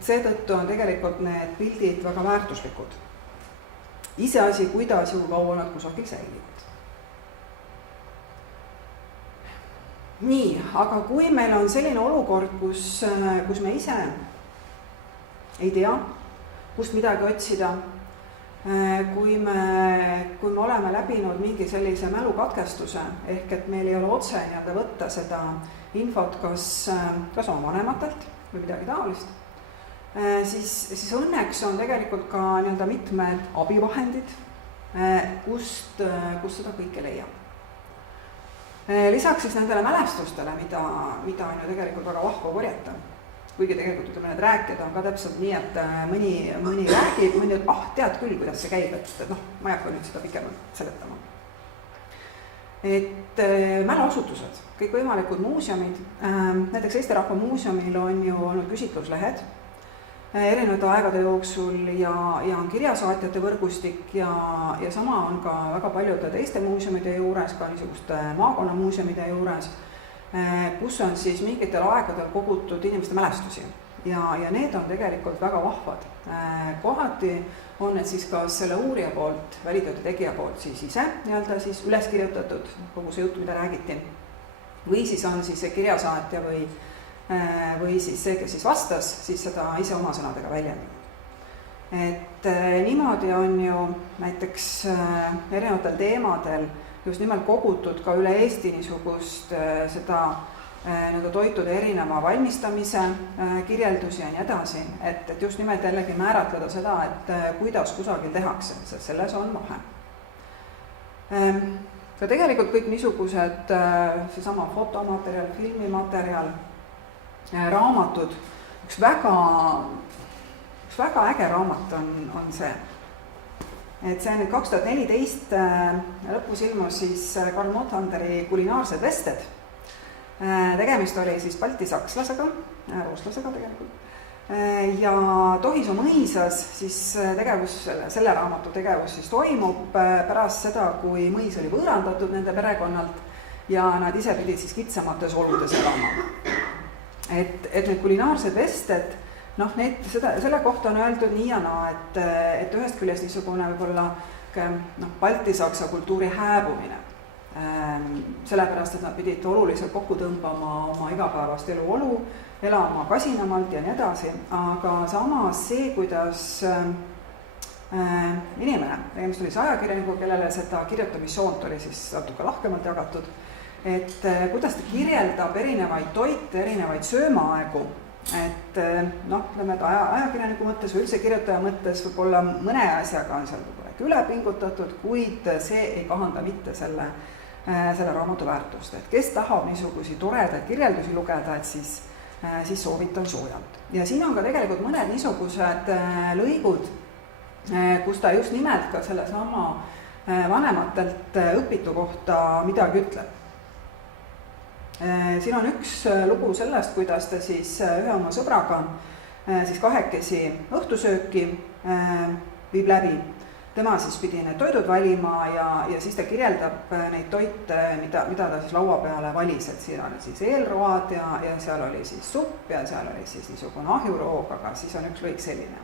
seetõttu on tegelikult need pildid väga väärtuslikud. Iseasi, kuidas ju kaua nad kusagil säilivad. Nii, aga kui meil on selline olukord, kus me ise ei tea, kust midagi otsida, kui me oleme läbinud mingi sellise mälukatkestuse, ehk et meil ei ole otse võtta seda infot kas oma vanematelt või midagi taolist, siis õnneks on tegelikult ka nii-öelda mitmed abivahendid, kust seda kõike leiab. Lisaks siis nendele mälestustele, mida on ju tegelikult väga vahva korjata. Kuigi tegelikult ütleme, need rääkijad on ka täpselt nii, et mõni räägib, mõni tead küll, kuidas see käib, et ma ei hakka nüüd seda pikemalt seletama. Et mäleasutused, kõikvõimalikud muuseumid, näiteks Eesti Rahva Muuseumil on ju olnud küsitluslehed erinevate aegade jooksul ja on kirjasaatjate võrgustik ja sama on ka väga paljude teiste muuseumide juures, ka niisuguste maakonnamuuseumide juures, kus on siis mingitel aegadel kogutud inimeste mälestusi ja need on tegelikult väga vahvad. Kohati on need siis ka selle uurija poolt, välitööde tegija poolt siis ise nii-öelda siis üles kirjutatud, kogu see jutt, mida räägiti, või siis on siis see kirjasaatja või siis see, kes siis vastas, siis seda ise oma sõnadega väljendanud. Et niimoodi on ju näiteks erinevatel teemadel just nimelt kogutud ka üle Eesti niisugust seda toitude erineva valmistamise kirjeldusi ja nii edasi, et just nimelt jällegi määratleda seda, et kuidas kusagil tehakse, sest selles on vahe. Ka tegelikult kõik niisugused, seesama fotomaterjal, filmimaterjal, raamatud, üks väga äge raamat on see. Et see nüüd 2014 lõpus ilmus siis Karl Montanderi kulinaarsed vested. Tegemist oli siis baltisakslasega, rooslasega tegelikult. Ja Tohisoo mõisas siis selle raamatu tegevus siis toimub pärast seda, kui mõis oli võõrandatud nende perekonnalt ja nad ise pidid siis kitsamates oludes elama. Et need kulinaarsed vested, selle kohta on öeldud nii ja naa, et ühest küljest niisugune võib-olla baltisaksa kultuuri hääbumine. Sellepärast, et nad pidid oluliselt kokku tõmbama oma igapäevast eluolu, elama kasinamalt ja nii edasi, aga samas see, kuidas inimene, tegemist oli ajakirjaniku, kellele seda kirjutamissoont oli siis natuke lahkemalt jagatud, et kuidas ta kirjeldab erinevaid toite, erinevaid söömaaegu, et ajakirjaniku mõttes või üldse kirjutaja mõttes võib-olla mõne asjaga on seal võib-olla üle pingutatud, kuid see ei kahanda mitte selle raamatu väärtust, et kes tahab niisugusi toredaid kirjeldusi lugeda, et siis soovitan soojalt. Ja siin on ka tegelikult mõned niisugused lõigud, kus ta just nimelt ka selle sama vanematelt õpitu kohta midagi ütleb. Siin on üks lugu sellest, kuidas ta siis ühe oma sõbraga siis kahekesi õhtusööki viib läbi. Tema siis pidi need toidud valima ja siis ta kirjeldab neid toite, mida ta siis laua peale valis, et siin oli siis eelroad ja seal oli siis supp ja seal oli siis niisugune ahjuroog, aga siis on üks lõik selline.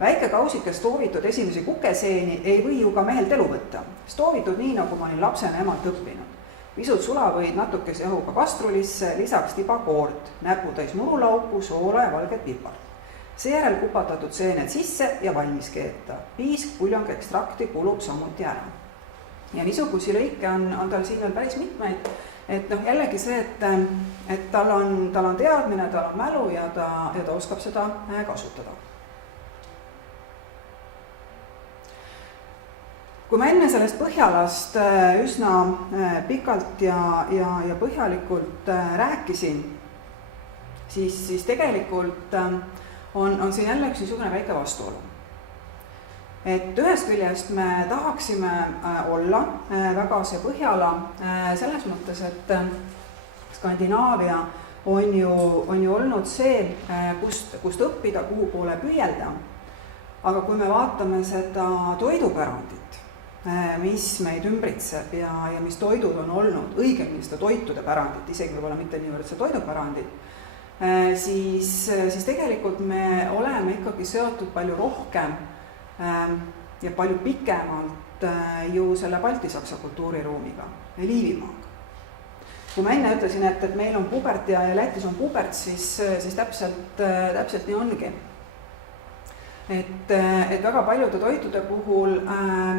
Väike kausikas toovitud esimesi kukeseeni ei või ju ka mehelt elu võtta. Stoovitud nii, nagu ma olin lapsena emalt õppinud. Pisut sulavõid natukese õhuga kastrulisse, lisaks tibakoort, näputäis murulauku, soola ja valget pipart. Seejärel kupatatud seened sisse ja valmis keeta. Piisk puljong ekstrakti kulub samuti ära. Ja niisugusi lõike on tal siin veel päris mitmeid, et jällegi see, et tal on teadmine, tal on mälu ja ta oskab seda kasutada. Kui ma enne sellest Põhjalast üsna pikalt ja põhjalikult rääkisin, siis tegelikult on siin jälle üks niisugune väike vastuolu. Et ühest küljest me tahaksime olla väga see Põhjala selles mõttes, et Skandinaavia on ju olnud see, kust õppida, kuhu poole püüelda. Aga kui me vaatame seda toidupärandit, mis meid ümbritseb ja mis toidud on olnud, õigemini seda toitude pärandit, isegi võib-olla mitte niivõrd see toidupärandit, siis tegelikult me oleme ikkagi seotud palju rohkem ja palju pikemalt ju selle baltisaksa kultuuriruumiga, Liivimaaga. Kui ma enne ütlesin, et meil on pubert ja Lätis on pubert, siis täpselt nii ongi. Et väga paljude toitude puhul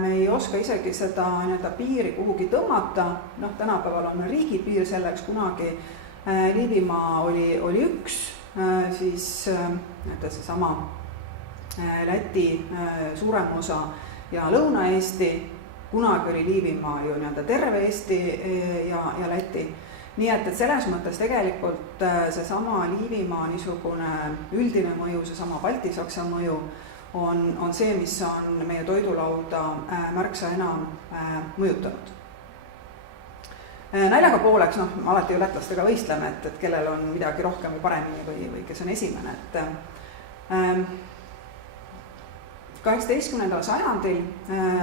me ei oska isegi seda piiri kuhugi tõmmata, tänapäeval on riigipiir selleks, kunagi Liivimaa oli üks siis seesama Läti suurem osa ja Lõuna-Eesti, kunagi oli Liivimaa ju terve Eesti ja Läti. Nii et selles mõttes tegelikult seesama Liivimaa niisugune üldine mõju, seesama Balti-Saksa mõju on see, mis on meie toidulauda märksa enam mõjutanud. Naljaga pooleks, alati ju lätlastega võistleme, et kellel on midagi rohkem või paremini või kes on esimene. 18. sajandil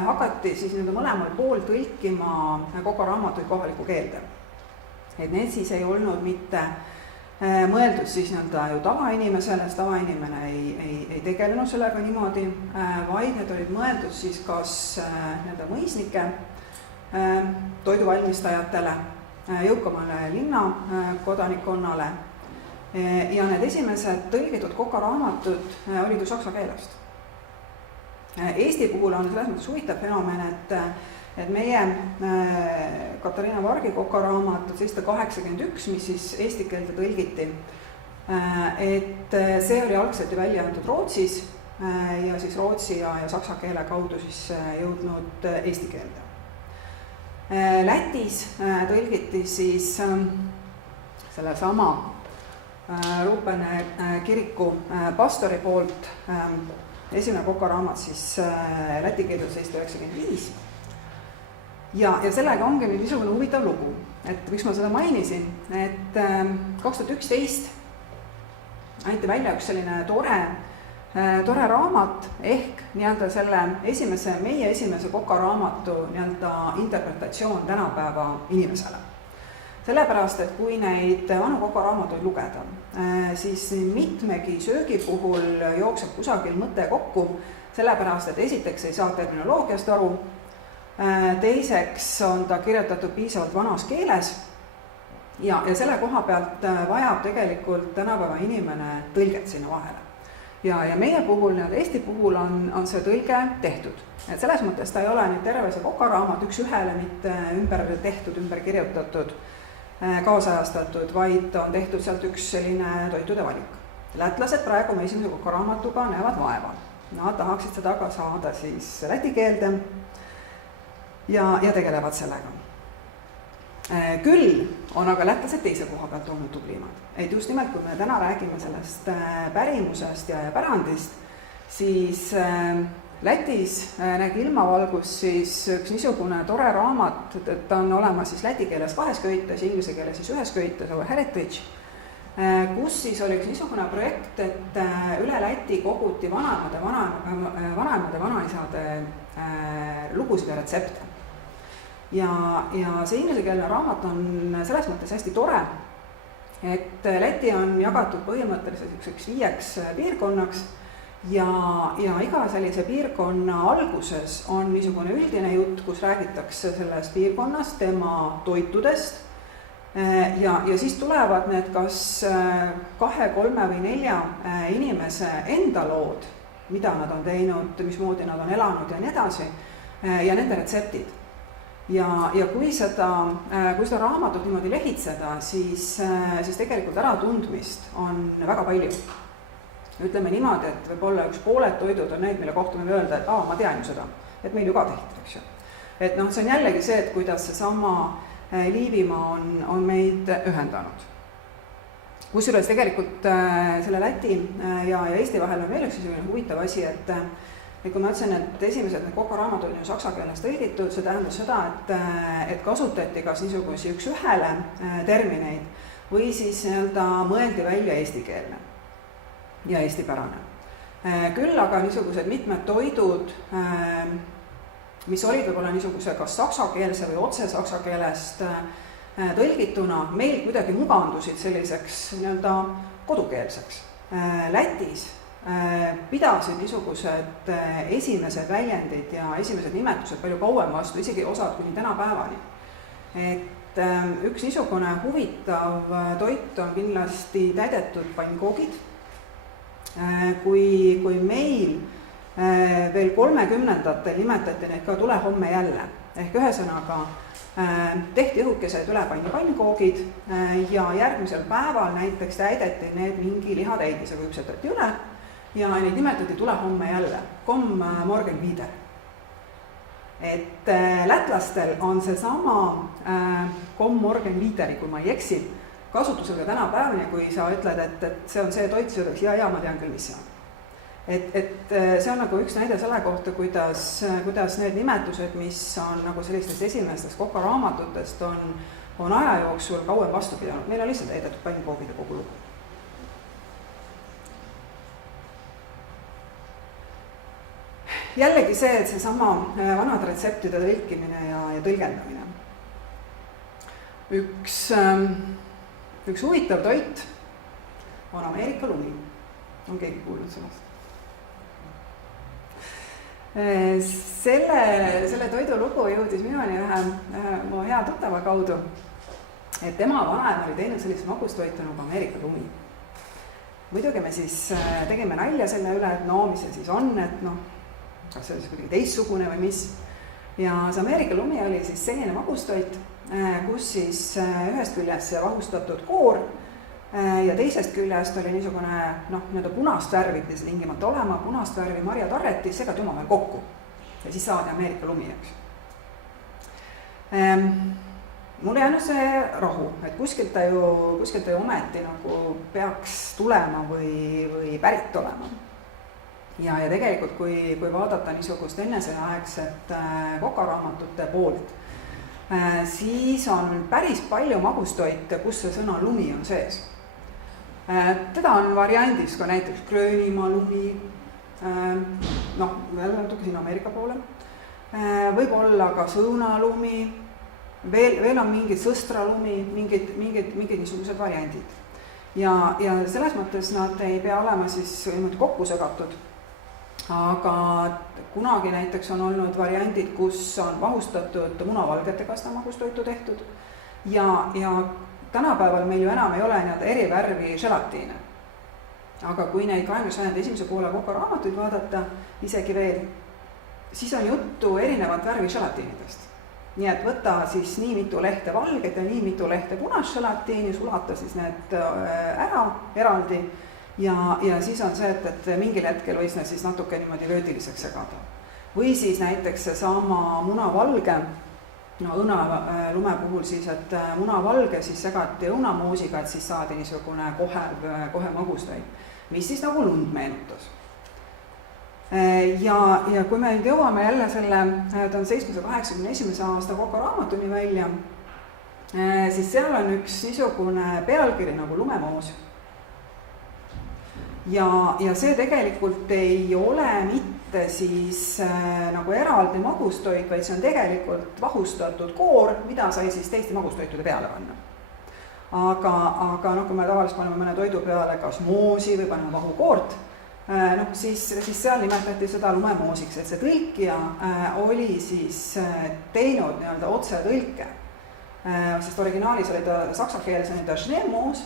hakati siis mõlemal pool tõlkima kokaraamatuid kohalikku keelde. Et need siis ei olnud mitte mõeldud siis ju tavainimesele, sest tavainimene ei tegelenud sellega niimoodi, vaid need olid mõeldud siis kas mõisnike, toiduvalmistajatele, jõukamale linnakodanikkonnale ja need esimesed tõlgitud kokaraamatud olid ju saksa keelest. Eesti puhul on selles mõttes huvitav fenomen, et meie Katariina Vargi kokaraamat 781, mis siis eesti keelde tõlgiti, et see oli algselt välja antud Rootsis ja siis rootsi ja saksa keele kaudu siis jõudnud eesti keelde. Lätis tõlgiti siis sellesama Ruupene kiriku pastori poolt esimene kokaraamat siis läti keelde 795. Ja sellega ongi nüüd niisugune huvitav lugu, et miks ma seda mainisin, et 2011 anti välja üks selline tore raamat ehk selle meie esimese kokaraamatu interpretatsioon tänapäeva inimesele. Sellepärast, et kui neid vanu kokaraamatuid lugeda, siis mitmegi söögi puhul jookseb kusagil mõte kokku, sellepärast, et esiteks ei saa terminoloogiast aru, teiseks on ta kirjutatud piisavalt vanas keeles ja selle koha pealt vajab tegelikult tänapäeva inimene tõlget sinna vahele. Ja meie puhul, Eesti puhul on see tõlge tehtud. Et selles mõttes ta ei ole nüüd terve see kokaraamat üks ühele mitte ümber tehtud, ümber kirjutatud, kaasajastatud, vaid on tehtud sealt üks selline toitude valik. Lätlased praegu me esimese kokaraamatuga näevad vaeva. Nad tahaksid seda ka saada siis läti keelde ja tegelevad sellega. Küll on aga lätlased teise koha pealt olnud tublimad. Et just nimelt, kui me täna räägime sellest pärimusest ja pärandist, siis Lätis nägi ilmavalgus siis üks niisugune tore raamat, et ta on olemas siis läti keeles 2 köites, inglise keeles siis 1 köites, Heritage, kus siis oli üks niisugune projekt, et üle Läti koguti vanaemade, vanaisade lugusid ja retsepte. Ja see ingliskeelne raamat on selles mõttes hästi tore, et Läti on jagatud põhimõtteliselt 5 piirkonnaks ja iga sellise piirkonna alguses on niisugune üldine jutt, kus räägitakse sellest piirkonnast, tema toitudest ja siis tulevad need kas 2, 3 või 4 inimese enda lood, mida nad on teinud, mismoodi nad on elanud ja nii edasi ja nende retseptid. Ja kui seda raamatut niimoodi lehitseda, siis tegelikult äratundmist on väga palju. Ütleme niimoodi, et võib-olla pooled toidud on need, mille kohta me öelda, et ma tean ju seda, et meil ju ka tehti, eks ju. Et see on jällegi see, et kuidas seesama Liivimaa on meid ühendanud. Kusjuures tegelikult selle Läti ja Eesti vahel on veel üks huvitav asi, et kui ma ütlesin, et esimesed kokaraamatud on ju saksa keeles tõlgitud, see tähendab seda, et kasutati kas niisugusi üks ühele termineid või siis mõeldi välja eestikeelne ja eestipärane. Küll aga niisugused mitmed toidud, mis olid võib-olla niisuguse kas saksakeelse või otse saksa keelest tõlgituna, meil kuidagi mugandusid selliseks kodukeelseks. Lätis pidasid niisugused esimesed väljendid ja esimesed nimetused palju kauem vastu, isegi osad kuni tänapäevani. Et üks niisugune huvitav toit on kindlasti täidetud pannkoogid. Kui meil veel 30-ndatel nimetati neid ka tule homme jälle, ehk ühesõnaga tehti õhukesed ülepannipanikoogid ja järgmisel päeval näiteks täideti need mingi lihatäidisega, küpsetati üle ja neid nimetati tule homme jälle, komm morgen wieder. Et lätlastel on seesama komm morgen videri, kui ma ei eksi, kasutusel ka tänapäevani, kui sa ütled, et see on see toit, siis öeldakse ja ma tean küll, mis see on. Et see on nagu üks näide selle kohta, kuidas need nimetused, mis on nagu sellistest esimestest kokaraamatutest, on aja jooksul kauem vastu pidanud. Meil on lihtsalt heidetud pannikoogide kogu lugu. Jällegi see, et seesama vanad retseptide tõlkimine ja tõlgendamine. Üks huvitav toit on Ameerika lumi. On keegi kuulnud sellest? Selle toidu lugu jõudis minuni ühe mu hea tuttava kaudu, et tema vanaema oli teinud sellise magustoitu nagu Ameerika lumi. Muidugi me siis tegime nalja selle üle, et no mis see siis on, et noh, kas see oli kuidagi teistsugune või mis. Ja see Ameerika lumi oli siis selline magustoit, kus siis ühest küljest see vahustatud koor ja teisest küljest oli niisugune nii-öelda punast värvi, pidi see tingimata olema, punast värvi marjatarreti, segad omavahel kokku ja siis saadi Ameerika lumi, eks. Mul jäänud see rahu, et kuskilt ta ju ometi nagu peaks tulema või pärit olema. Ja tegelikult, kui vaadata niisugust ennesõjaaegset kokaraamatute poolt, siis on päris palju magustoite, kus see sõna lumi on sees. Teda on variandis ka näiteks Gröönimaa lumi, natuke siin Ameerika poole, võib olla ka sõunalumi, veel on mingid sõstralumi, mingid niisugused variandid. Ja selles mõttes nad ei pea olema siis kokku segatud, aga kunagi näiteks on olnud variandid, kus on vahustatud munavalgetega seda magustoitu tehtud ja tänapäeval meil ju enam ei ole eri värvi želatiine. Aga kui neid 20. sajandi esimese poole kokaraamatuid vaadata isegi veel, siis on juttu erinevat värvi želatiinidest. Nii et võta siis nii mitu lehte valget ja nii mitu lehte punast želatiini, sulata siis need ära eraldi ja siis on see, et mingil hetkel võis need siis natuke niimoodi vöödiliseks segada. Või siis näiteks seesama munavalge, õunalume puhul siis, et munavalge siis segati õunamoosiga, et siis saadi niisugune kohe magustoit, mis siis nagu lund meenutas. Ja kui me nüüd jõuame jälle selle 1781. aasta kokaraamatuni välja, siis seal on üks niisugune pealkiri nagu lumemoos. Ja see tegelikult ei ole mitte siis nagu eraldi magustoit, vaid see on tegelikult vahustatud koor, mida sai siis teiste magustoitude peale panna. Aga kui me tavaliselt paneme mõne toidu peale kas moosi või paneme vahukoort, siis seal nimetati seda lumemoosiks, et see tõlkija oli siis teinud nii-öelda otsetõlke, sest originaalis oli ta saksakeelse Schneemoos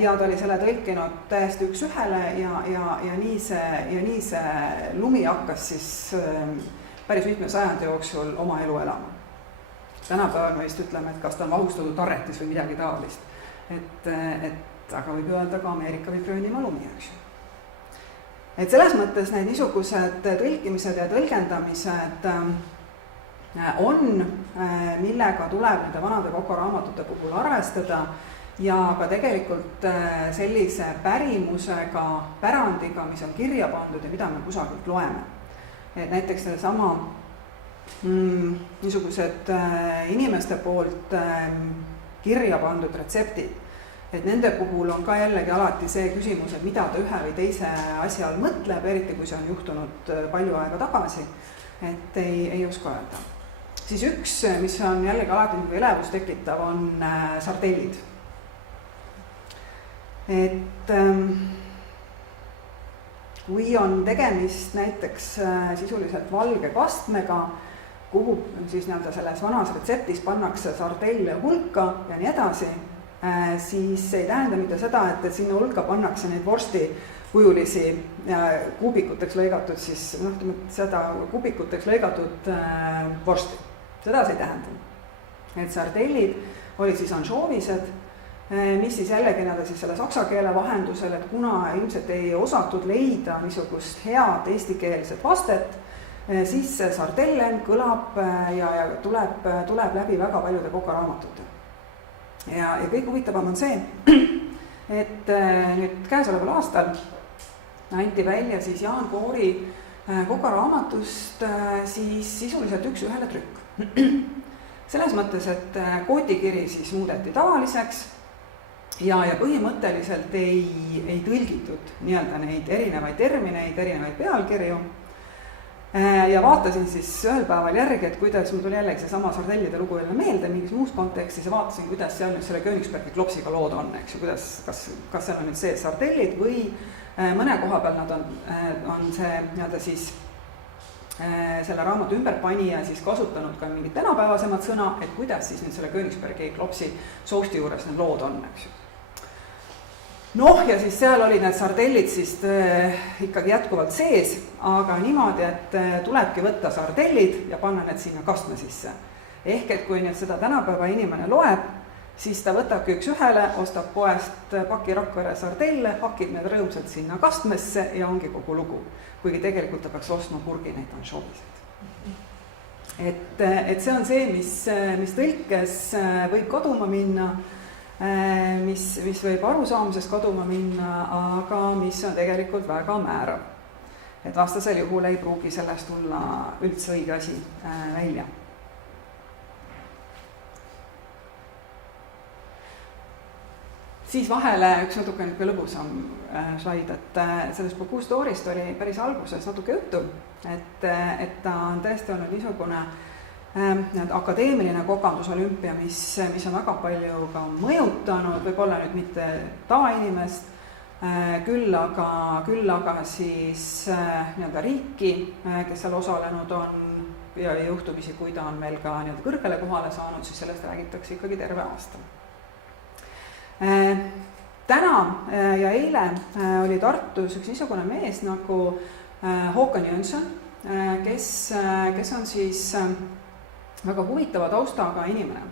ja ta oli selle tõlkinud täiesti üks ühele ja nii see lumi hakkas siis päris mitme sajandi jooksul oma elu elama. Tänapäeval me vist ütleme, et kas ta on vahustatud tarretis või midagi taolist. Aga võib öelda ka Ameerika või Gröönimaa lumi, eks ju. Et selles mõttes need niisugused tõlkimised ja tõlgendamised on, millega tuleb nende vanade kokaraamatute puhul arvestada ja ka tegelikult sellise pärimusega, pärandiga, mis on kirja pandud ja mida me kusagilt loeme. Et näiteks sellesama niisugused inimeste poolt kirja pandud retseptid, et nende puhul on ka jällegi alati see küsimus, et mida ta ühe või teise asja all mõtleb, eriti kui see on juhtunud palju aega tagasi, et ei oska öelda. Siis üks, mis on jällegi alati elevust tekitav, on sardellid. Et kui on tegemist näiteks sisuliselt valge kastmega, kuhu siis nii-öelda selles vanas retseptis pannakse sardelle hulka ja nii edasi, siis ei tähenda mitte seda, et sinna hulka pannakse neid vorstikujulisi kuubikuteks lõigatud, siis seda kuubikuteks lõigatud vorsti. Seda see ei tähenda. et sardellid olid siis anšoovised, mis siis jällegi siis selle saksa keele vahendusel, et kuna ilmselt ei osatud leida niisugust head eestikeelset vastet, siis sardellen kõlab ja tuleb läbi väga paljude kokaraamatute. Ja kõik huvitavam on see, et nüüd käesoleval aastal anti välja siis Jaan Koori kokaraamatust siis sisuliselt üks ühele trükk. Selles mõttes, et kootikiri siis muudeti tavaliseks ja põhimõtteliselt ei tõlgitud nii-öelda neid erinevaid termineid, erinevaid pealkirju. Ja vaatasin siis ühel päeval järgi, et kuidas mul tuli jällegi seesama sardellide lugu jälle meelde mingis muus kontekstis ja vaatasin, kuidas seal nüüd selle Königsbergi klopsiga lood on, eks ju, kas seal on nüüd see sardellid või mõne koha peal nad on see nii-öelda siis selle raamatu ümberpanija siis kasutanud ka mingit tänapäevasemat sõna, et kuidas siis nüüd selle Königsbergi klopsi soosti juures need lood on, eks ju. Noh, ja siis seal olid need sardellid siis ikkagi jätkuvalt sees, aga niimoodi, et tulebki võtta sardellid ja panna need sinna kastme sisse. Ehk et kui nüüd seda tänapäeva inimene loeb, siis ta võtabki üks ühele, ostab poest paki Rakvere sardelle, hakib need rõõmsalt sinna kastmesse ja ongi kogu lugu. Kuigi tegelikult ta peaks ostma purgi neid anšooviseid. Et see on see, mis tõlkes võib kaduma minna, mis võib arusaamises kaduma minna, aga mis on tegelikult väga määrav. Et vastasel juhul ei pruugi sellest tulla üldse õige asi välja. Siis vahele üks natuke lõbusam slaid, et sellest Bocuse d'Orist oli päris alguses natuke juttu, et ta on tõesti olnud niisugune akadeemiline kokandusolümpia, mis on väga palju ka mõjutanud, võib-olla nüüd mitte tavainimest, küll aga siis nii-öelda riiki, kes seal osalenud on ja juhtumisi, kui ta on meil ka nii-öelda kõrgele kohale saanud, siis sellest räägitakse ikkagi terve aasta. Täna ja eile oli Tartus üks niisugune mees nagu Håkan Jönsson, kes on siis väga huvitava taustaga inimene.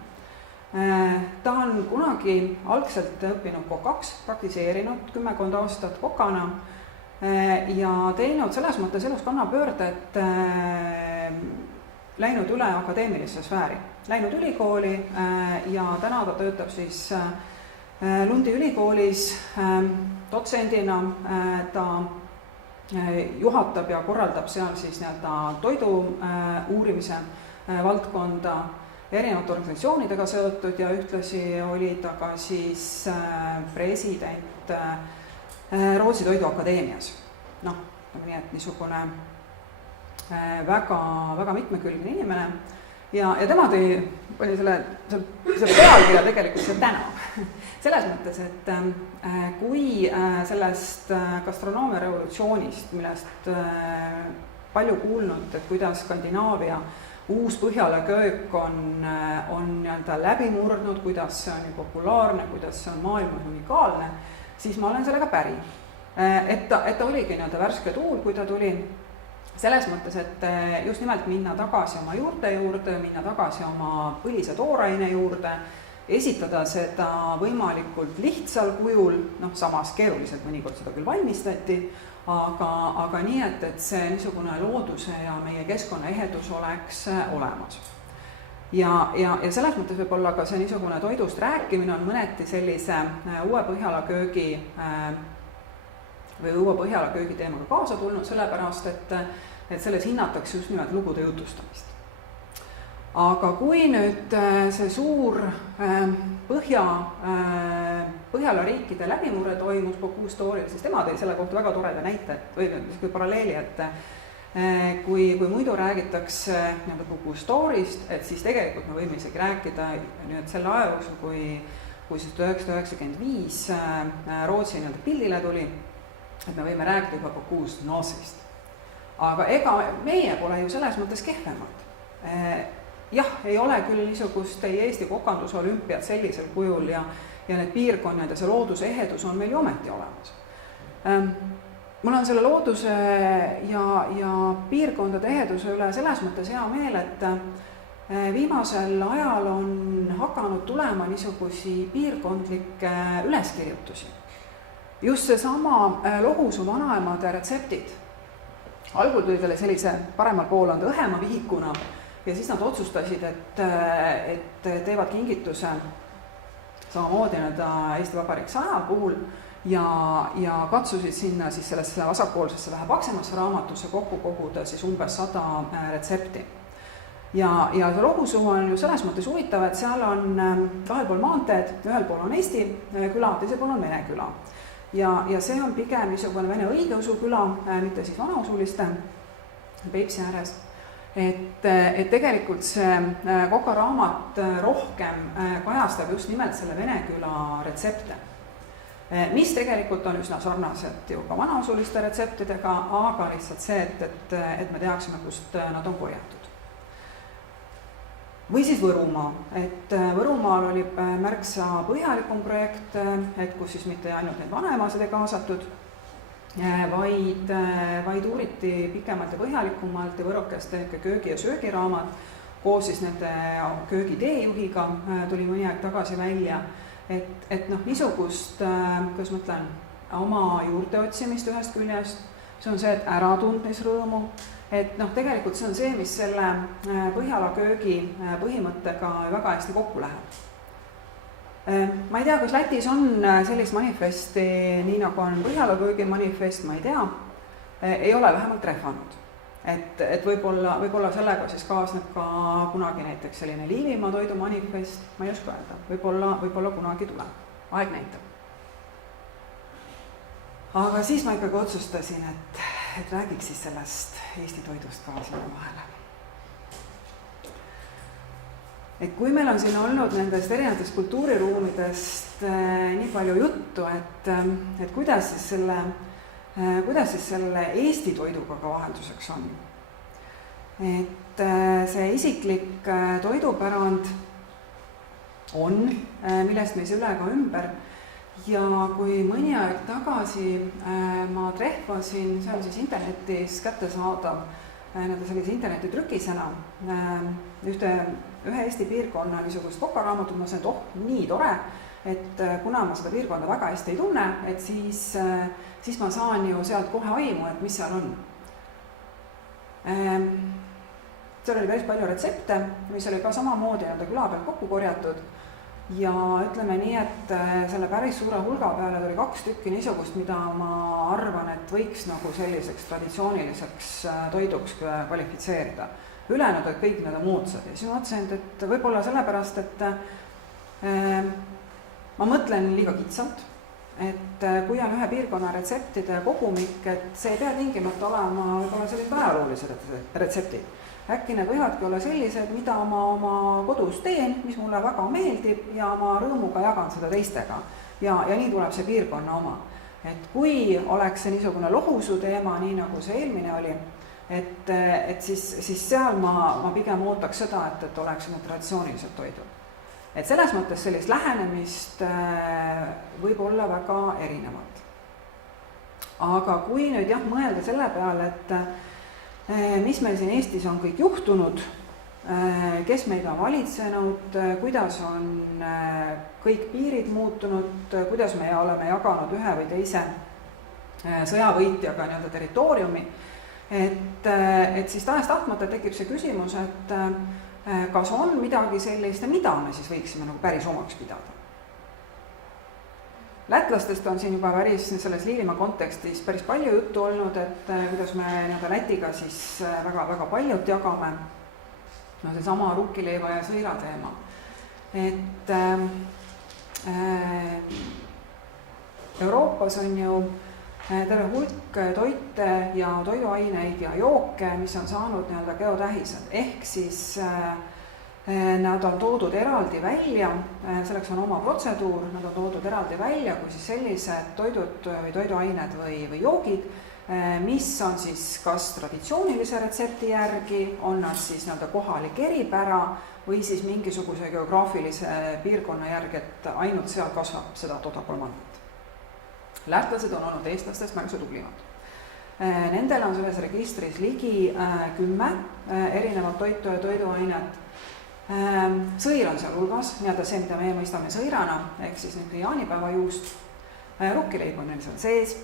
Ta on kunagi algselt õppinud kokaks, praktiseerinud 10 aastat kokana ja teinud selles mõttes elus kannapöörde, et läinud üle akadeemilisse sfääri, läinud ülikooli ja täna ta töötab siis Lundi ülikoolis dotsendina, ta juhatab ja korraldab seal siis toidu uurimise valdkonda erinevate organisatsioonidega seotud ja ühtlasi oli ta ka siis president Rootsi Toiduakadeemias. Noh, nii et niisugune väga, väga mitmekülgne inimene ja tema pani selle pealkirja tegelikult see täna. Selles mõttes, et kui sellest gastronoomia revolutsioonist, millest palju kuulnud, et kuidas Skandinaavia uus Põhjala köök on nii-öelda läbi murdnud, kuidas see on nii populaarne, kuidas see on maailmas unikaalne, siis ma olen sellega päri. Et ta oligi nii-öelda värske tuul, kui ta tuli. Selles mõttes, et just nimelt minna tagasi oma juurte juurde, minna tagasi oma põlise tooraine juurde, esitada seda võimalikult lihtsal kujul, samas keeruliselt mõnikord seda küll valmistati, aga nii, et see niisugune looduse ja meie keskkonna ehedus oleks olemas. Ja selles mõttes võib-olla ka see niisugune toidust rääkimine on mõneti sellise uue Põhjala köögi teemaga kaasa tulnud, sellepärast, et selles hinnatakse just nimelt lugude jutustamist. Aga kui nüüd see suur Põhjala riikide läbimurre toimus Bocuse d'Oril, siis tema tõi selle kohta väga toreda näite, või niisugune paralleeli, et kui muidu räägitakse Bocuse d'Orist, et siis tegelikult me võime isegi rääkida nüüd selle aja jooksul, kui 1995 Rootsi pildile tuli, et me võime rääkida juba Bocuse d'Nosist. Aga ega meie pole ju selles mõttes kehvemad. Jah, ei ole küll niisugust Eesti kokandusolümpiat sellisel kujul ja need piirkonnad ja see looduse ehedus on meil ju ometi olemas. Mul on selle looduse ja piirkondade eheduse üle selles mõttes hea meel, viimasel ajal on hakanud tulema niisugusi piirkondlikke üleskirjutusi. Just seesama Lohusuu vanaemade retseptid. Algul tuli talle sellise paremal pool on õhema vihikuna ja siis nad otsustasid, et teevad kingituse samamoodi Eesti Vabariik 100 puhul ja katsusid sinna siis sellesse vasakpoolsesse vähe paksemasse raamatusse kokku koguda siis umbes 100 retsepti. Ja see Lohusuu on ju selles mõttes huvitav, et seal on kahel pool maanteed, ühel pool on Eesti küla, teisel pool on Vene küla. Ja see on pigem niisugune Vene õigeusu küla, mitte siis vanausuliste Peipsi ääres. Et tegelikult see Koka raamat rohkem kajastab just nimelt selle Vene küla retsepte, mis tegelikult on üsna sarnased ju ka vanausuliste retseptidega, aga lihtsalt see, et me teaksime, kust nad on korjatud. Või siis Võrumaa, et Võrumaal oli märksa põhjalikum projekt, et kus siis mitte ainult neid vanaemasid ei kaasatud, vaid uuriti pikemalt ja põhjalikumalt ja Võrokeste köögi- ja söögiraamat koos siis nende köögiteejuhiga tuli mõni aeg tagasi välja, et niisugust, kuidas ma ütlen, oma juurde otsimist ühest küljest, see on see, et äratundmisrõõmu, et tegelikult see on see, mis selle Põhjala köögi põhimõttega väga hästi kokku läheb. Ma ei tea, kas Lätis on sellist manifesti, nii nagu on Põhjala köögi manifest, ma ei tea, ei ole vähemalt rehvanud. Et võib-olla sellega siis kaasneb ka kunagi näiteks selline Liivimaa toidu manifest, ma ei oska öelda, võib-olla kunagi tuleb, aeg näitab. Aga siis ma ikkagi otsustasin, et räägiks siis sellest Eesti toidust ka sinna vahele. Et kui meil on siin olnud nendest erinevatest kultuuriruumidest nii palju juttu, et kuidas siis selle Eesti toiduga ka vahelduseks on. Et see isiklik toidupärand on, millest me ei üle ega ümber. Ja kui mõni aeg tagasi ma trehvasin, see on siis internetis kättesaadav sellise internetitrükisena, ühe Eesti piirkonna niisugust Koka raamatut, ma sain, et nii tore, et kuna ma seda piirkonda väga hästi ei tunne, et siis ma saan ju sealt kohe aimu, et mis seal on. Seal oli päris palju retsepte, mis oli ka samamoodi küla pealt kokku korjatud. Ja ütleme nii, et selle päris suure hulga peale tuli 2 tükki niisugust, mida ma arvan, et võiks nagu selliseks traditsiooniliseks toiduks kvalifitseerida. Ülejäänud olid kõik need muudsad ja siis ma mõtlesin, et võib-olla sellepärast, et ma mõtlen liiga kitsalt, et kui on ühe piirkonna retseptide kogumik, et see ei pea tingimata olema võib-olla sellised ajaloolised retseptid. Äkki need võivadki olla sellised, mida ma oma kodus teen, mis mulle väga meeldib ja ma rõõmuga jagan seda teistega. Ja nii tuleb see piirkonna oma. Et kui oleks see niisugune Lohusuu teema, nii nagu see eelmine oli, et siis seal ma pigem ootaks seda, et oleks need traditsioonilised toidud. Et selles mõttes sellist lähenemist võib olla väga erinevad. Aga kui nüüd mõelda selle peale, et mis meil siin Eestis on kõik juhtunud, kes meid on valitsenud, kuidas on kõik piirid muutunud, kuidas me oleme jaganud ühe või teise sõjavõitjaga territooriumi, et siis tahes-tahtmata tekib see küsimus, et kas on midagi sellist ja mida me siis võiksime päris omaks pidada. Lätlastest on siin juba päris selles Liivimaa kontekstis päris palju juttu olnud, et kuidas me Lätiga siis väga paljut jagame. No see sama rukkileiva ja sõira teema. Et Euroopas on ju terve hulk toite ja toiduaineid ja jooke, mis on saanud geotähised. Ehk siis nad on toodud eraldi välja, selleks on oma protseduur, nad on toodud eraldi välja kui siis sellised toidud või toiduained või joogid, mis on siis kas traditsioonilise retsepti järgi, on nad siis kohalik eripära või siis mingisuguse geograafilise piirkonna järgi, et ainult seal kasvab seda toda-kolmandat. Lätlased on olnud eestlastest märksa tublimad. Nendel on selles registris ligi 10 erinevat toitu ja toiduainet. Sõir on seal hulgas, nii-öelda see, mida meie mõistame sõirana, ehk siis nüüd jaanipäeva juust, rukkileib on neil seal sees.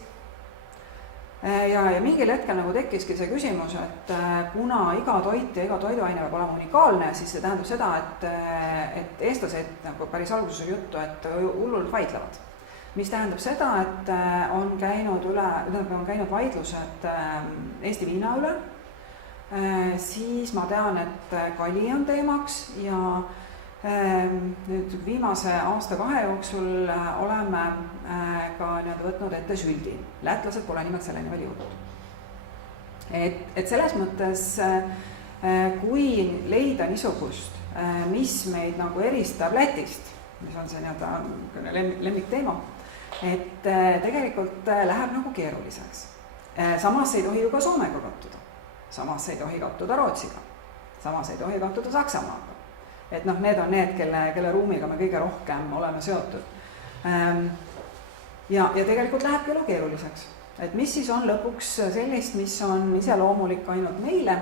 Ja mingil hetkel nagu tekkiski see küsimus, et kuna iga toit ja iga toiduaine peab olema unikaalne, siis see tähendab seda, et eestlased, nagu päris alguses oli juttu, et hullult vaidlevad. Mis tähendab seda, et on käinud vaidlused Eesti viina üle, siis ma tean, et kali on teemaks ja nüüd viimase aasta-kahe jooksul oleme ka võtnud ette süldi. Lätlased pole nimelt selleni veel jõudnud. Et selles mõttes, kui leida niisugust, mis meid nagu eristab Lätist, mis on see lemmikteema, et tegelikult läheb nagu keeruliseks. Samas ei tohi ju ka Soomega kattuda. Samas ei tohi kattuda Rootsiga. Samas ei tohi kattuda Saksamaaga. Et need on need, kelle ruumiga me kõige rohkem oleme seotud. Ja tegelikult lähebki elu keeruliseks. Et mis siis on lõpuks sellist, mis on iseloomulik ainult meile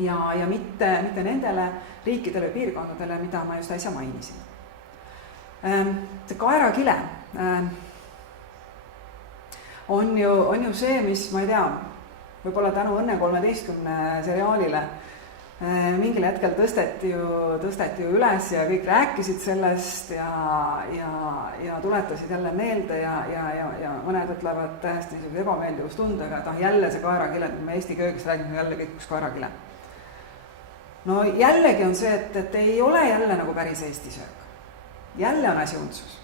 ja mitte nendele riikidele või piirkondadele, mida ma just äsja mainisin. See kaerakile on ju see, mis, ma ei tea, võib-olla tänu Õnne 13 seriaalile mingil hetkel tõsteti ju üles ja kõik rääkisid sellest ja tuletasid jälle meelde ja mõned ütlevad tähesti ebameeldivustundega, et jälle see kaerakile, et me Eesti köögist räägime jälle kõik üks kaerakile. No jällegi on see, et ei ole jälle nagu päris Eesti söök. Jälle on asi untsus.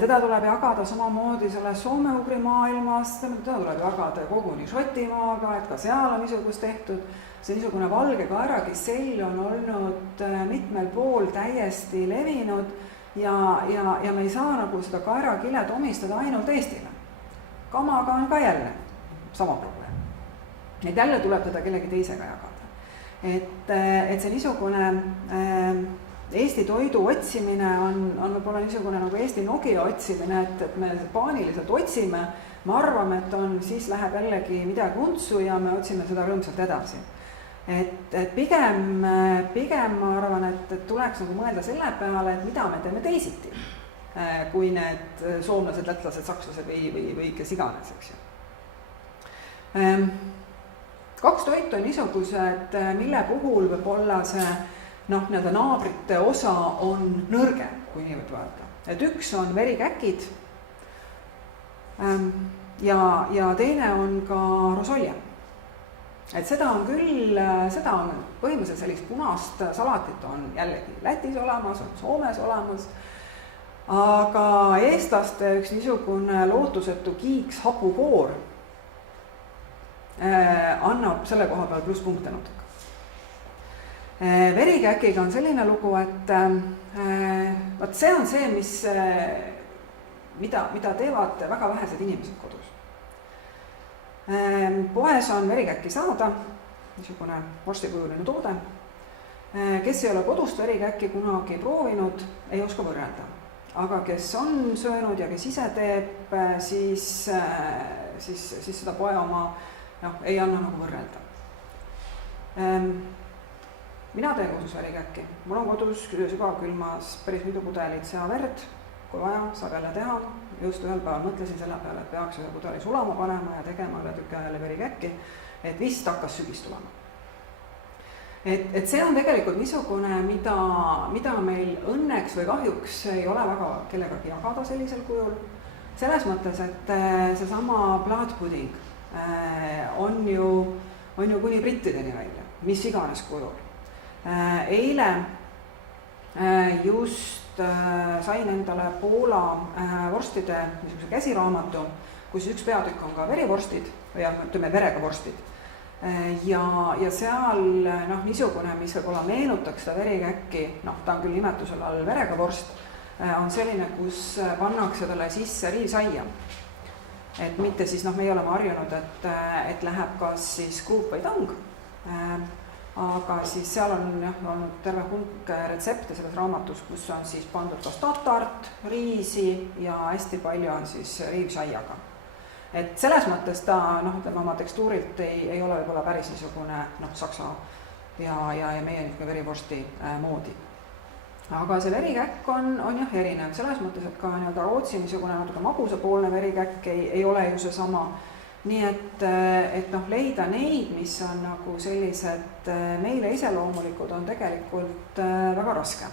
Teda tuleb jagada samamoodi selles soome-ugri maailmas, teda tuleb jagada koguni Šotimaaga, et ka seal on niisugust tehtud. See niisugune valge kaerakissell on olnud mitmel pool täiesti levinud ja me ei saa nagu seda kaerakilet omistada ainult Eestile. Kamaga on ka jälle sama probleem. Et jälle tuleb teda kellegi teisega jagada. Et see niisugune Eesti toidu otsimine on võib-olla niisugune nagu Eesti Nokia otsimine, et me paaniliselt otsime, me arvame, et siis läheb jällegi midagi untsu ja me otsime seda rõõmsalt edasi. Et pigem ma arvan, et tuleks nagu mõelda selle peale, et mida me teeme teisiti, kui need soomlased, lätlased, sakslased või kes iganes, eks ju. Kaks toitu on niisugused, mille puhul võib olla see naabrite osa on nõrgem, kui nii võib öelda. Et üks on verikäkid ja teine on ka rosolje. Et seda on põhimõtteliselt sellist punast salatit on jällegi Lätis olemas, on Soomes olemas, aga eestlaste üks niisugune lootusetu kiiks hapukoor annab selle koha peal plusspunkte natuke. Verikäkiga on selline lugu, et see on see, mida teevad väga vähesed inimesed kodus. Poes on verikäkki saada, niisugune vorstikujuline toode. Kes ei ole kodust verikäkki kunagi proovinud, ei oska võrrelda. Aga kes on söönud ja kes ise teeb, siis seda poe oma ei anna nagu võrrelda. Mina teen kodus verikäkki. Mul on kodus sügavkülmas päris mitu pudelit seaverd, kui vaja, saab jälle teha. Just ühel päeval mõtlesin selle peale, et peaks ühe pudeli sulama panema ja tegema üle tükki jälle verikäkki, et vist hakkas sügis tulema. Et see on tegelikult niisugune, mida meil õnneks või kahjuks ei ole väga kellegagi jagada sellisel kujul. Selles mõttes, et seesama blood pudding on ju kuni brittideni välja, mis iganes kujul. Eile just sain endale Poola vorstide käsiraamatu, kus üks peatükk on ka verivorstid, või verega vorstid. Ja seal niisugune, mis võib-olla meenutaks seda verikäkki, ta on küll nimetusel all verega vorst, on selline, kus pannakse talle sisse riivsaia. Et mitte siis, me ei ole harjunud, et läheb kas siis kruup või tang, aga siis seal on olnud terve hulk retsepte selles raamatus, kus on siis pandud kas tatart, riisi ja hästi palju on siis riivsaiaga. Et selles mõttes ta oma tekstuurilt ei ole võib-olla päris niisugune saksa ja meie niisugune verivorsti moodi. Aga see verikäkk on jah erinev, selles mõttes, et ka nii-öelda Rootsi niisugune natuke magusapoolne verikäkk ei ole ju seesama. Nii et leida neid, mis on nagu sellised meile iseloomulikud, on tegelikult väga raske.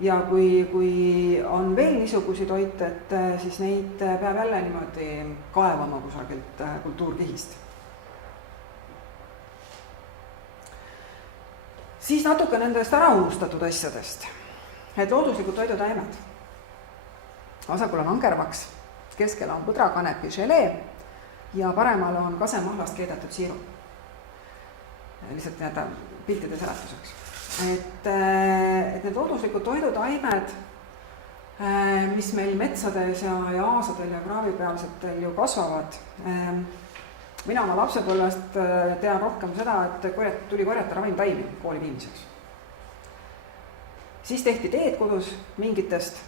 Ja kui on veel niisugusi toite, et siis neid peab jälle niimoodi kaevama kusagilt kultuurkihist. Siis natuke nendest ära unustatud asjadest. Et looduslikud toidutaimed. Vasakul on angervaks, keskel on põdrakanepi želee ja paremal on kasemahlast keedetud siirup. Lihtsalt nii-öelda piltide seletuseks. Et need looduslikud toidutaimed, mis meil metsades ja aasadel ja kraavipealsetel ju kasvavad. Mina oma lapsepõlvest tean rohkem seda, et tuli korjata ravimtaimi kooli viimiseks. Siis tehti teed kodus mingitest,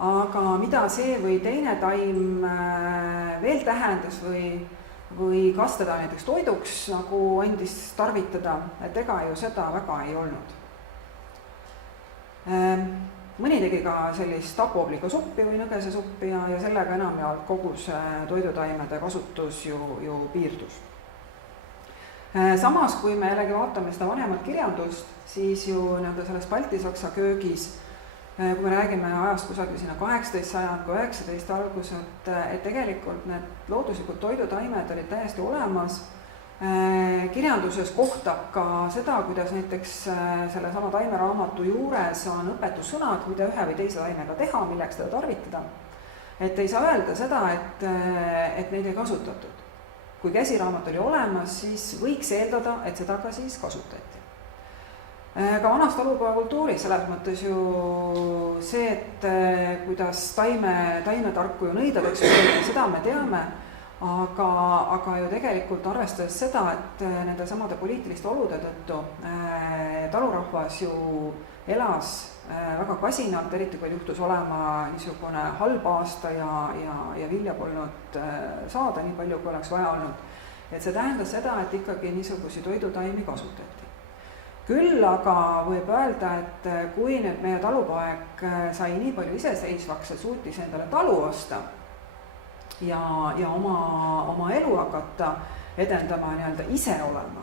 aga mida see või teine taim veel tähendas või kas teda näiteks toiduks nagu andis tarvitada, et ega ju seda väga ei olnud. Mõni tegi ka sellist tapuobliga suppi või nõgese suppi ja sellega enamjaolt kogu see toidutaimede kasutus ju piirdus. Samas, kui me jällegi vaatame seda vanemat kirjandust, siis ju selles baltisaksa köögis, kui me räägime ajast kusagil sinna 18. sajand, 19. algus, et tegelikult need looduslikud toidutaimed olid täiesti olemas. Kirjanduses kohtab ka seda, kuidas näiteks selle sama taimeraamatu juures on õpetussõnad, mida ühe või teise taimega teha, milleks teda tarvitada. Et ei saa öelda seda, et neid ei kasutatud. Kui käsiraamat oli olemas, siis võiks eeldada, et seda ka siis kasutati. Ka vanas talupojakultuuris selles mõttes ju see, et kuidas taimetarku ju nõidadeks, seda me teame, aga ju tegelikult arvestades seda, et nende samade poliitiliste olude tõttu talurahvas ju elas väga kasinalt, eriti kui juhtus olema niisugune halb aasta ja vilja polnud saada nii palju, kui oleks vaja olnud. Et see tähendas seda, et ikkagi niisugusi toidutaimi kasutati. Küll aga võib öelda, et kui nüüd meie talupoeg sai nii palju iseseisvaks, et suutis endale talu osta ja oma elu hakata edendama nii-öelda ise olema,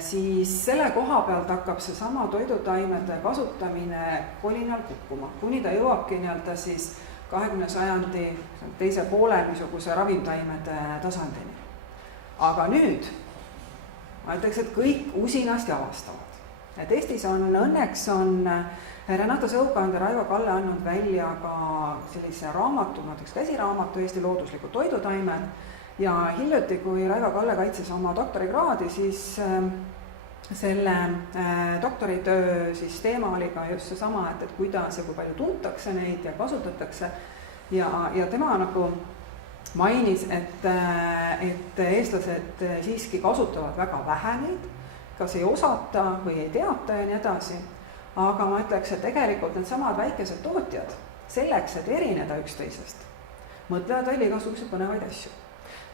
siis selle koha pealt hakkab see sama toidutaimede kasutamine kolinal kukkuma, kuni ta jõuabki nii-öelda siis 20. sajandi teise poole niisuguse ravimtaimede tasandini. Aga nüüd ma ütleks, et kõik usinasti avastavad. Et Eestis õnneks on Renata Sõukand ja Raivo Kalle andnud välja ka sellise raamatu, näiteks käsiraamatu Eesti looduslikud toidutaimed. Ja hiljuti, kui Raivo Kalle kaitses oma doktorikraadi, siis selle doktoritöö siis teema oli ka just seesama, et kuidas ja kui palju tuntakse neid ja kasutatakse. Ja tema nagu mainis, et eestlased siiski kasutavad väga vähe neid, kas ei osata või ei teata ja nii edasi. Aga ma ütleks, et tegelikult need samad väikesed tootjad selleks, et erineda üksteisest, mõtlevad veel igasuguseid põnevaid asju.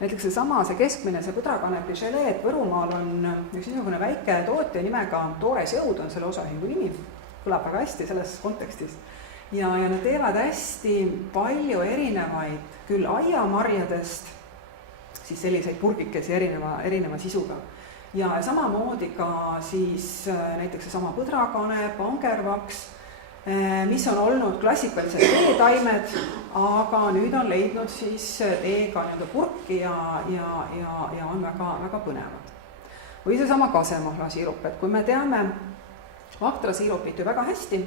Näiteks see keskmine, see põdrakanepi želee, et Võrumaal on üks niisugune väike tootja nimega Toores Jõud on selle osaühingu nimi, kõlab väga hästi selles kontekstis. Ja nad teevad hästi palju erinevaid küll aiamarjadest, siis selliseid purgikesi erineva sisuga. Ja samamoodi ka siis näiteks seesama põdrakanep, angervaks, mis on olnud klassikalised teetaimed, aga nüüd on leidnud siis teega nii-öelda purki ja on väga põnevad. Või seesama kasemahla siirup, et kui me teame vahtra siirupit ju väga hästi,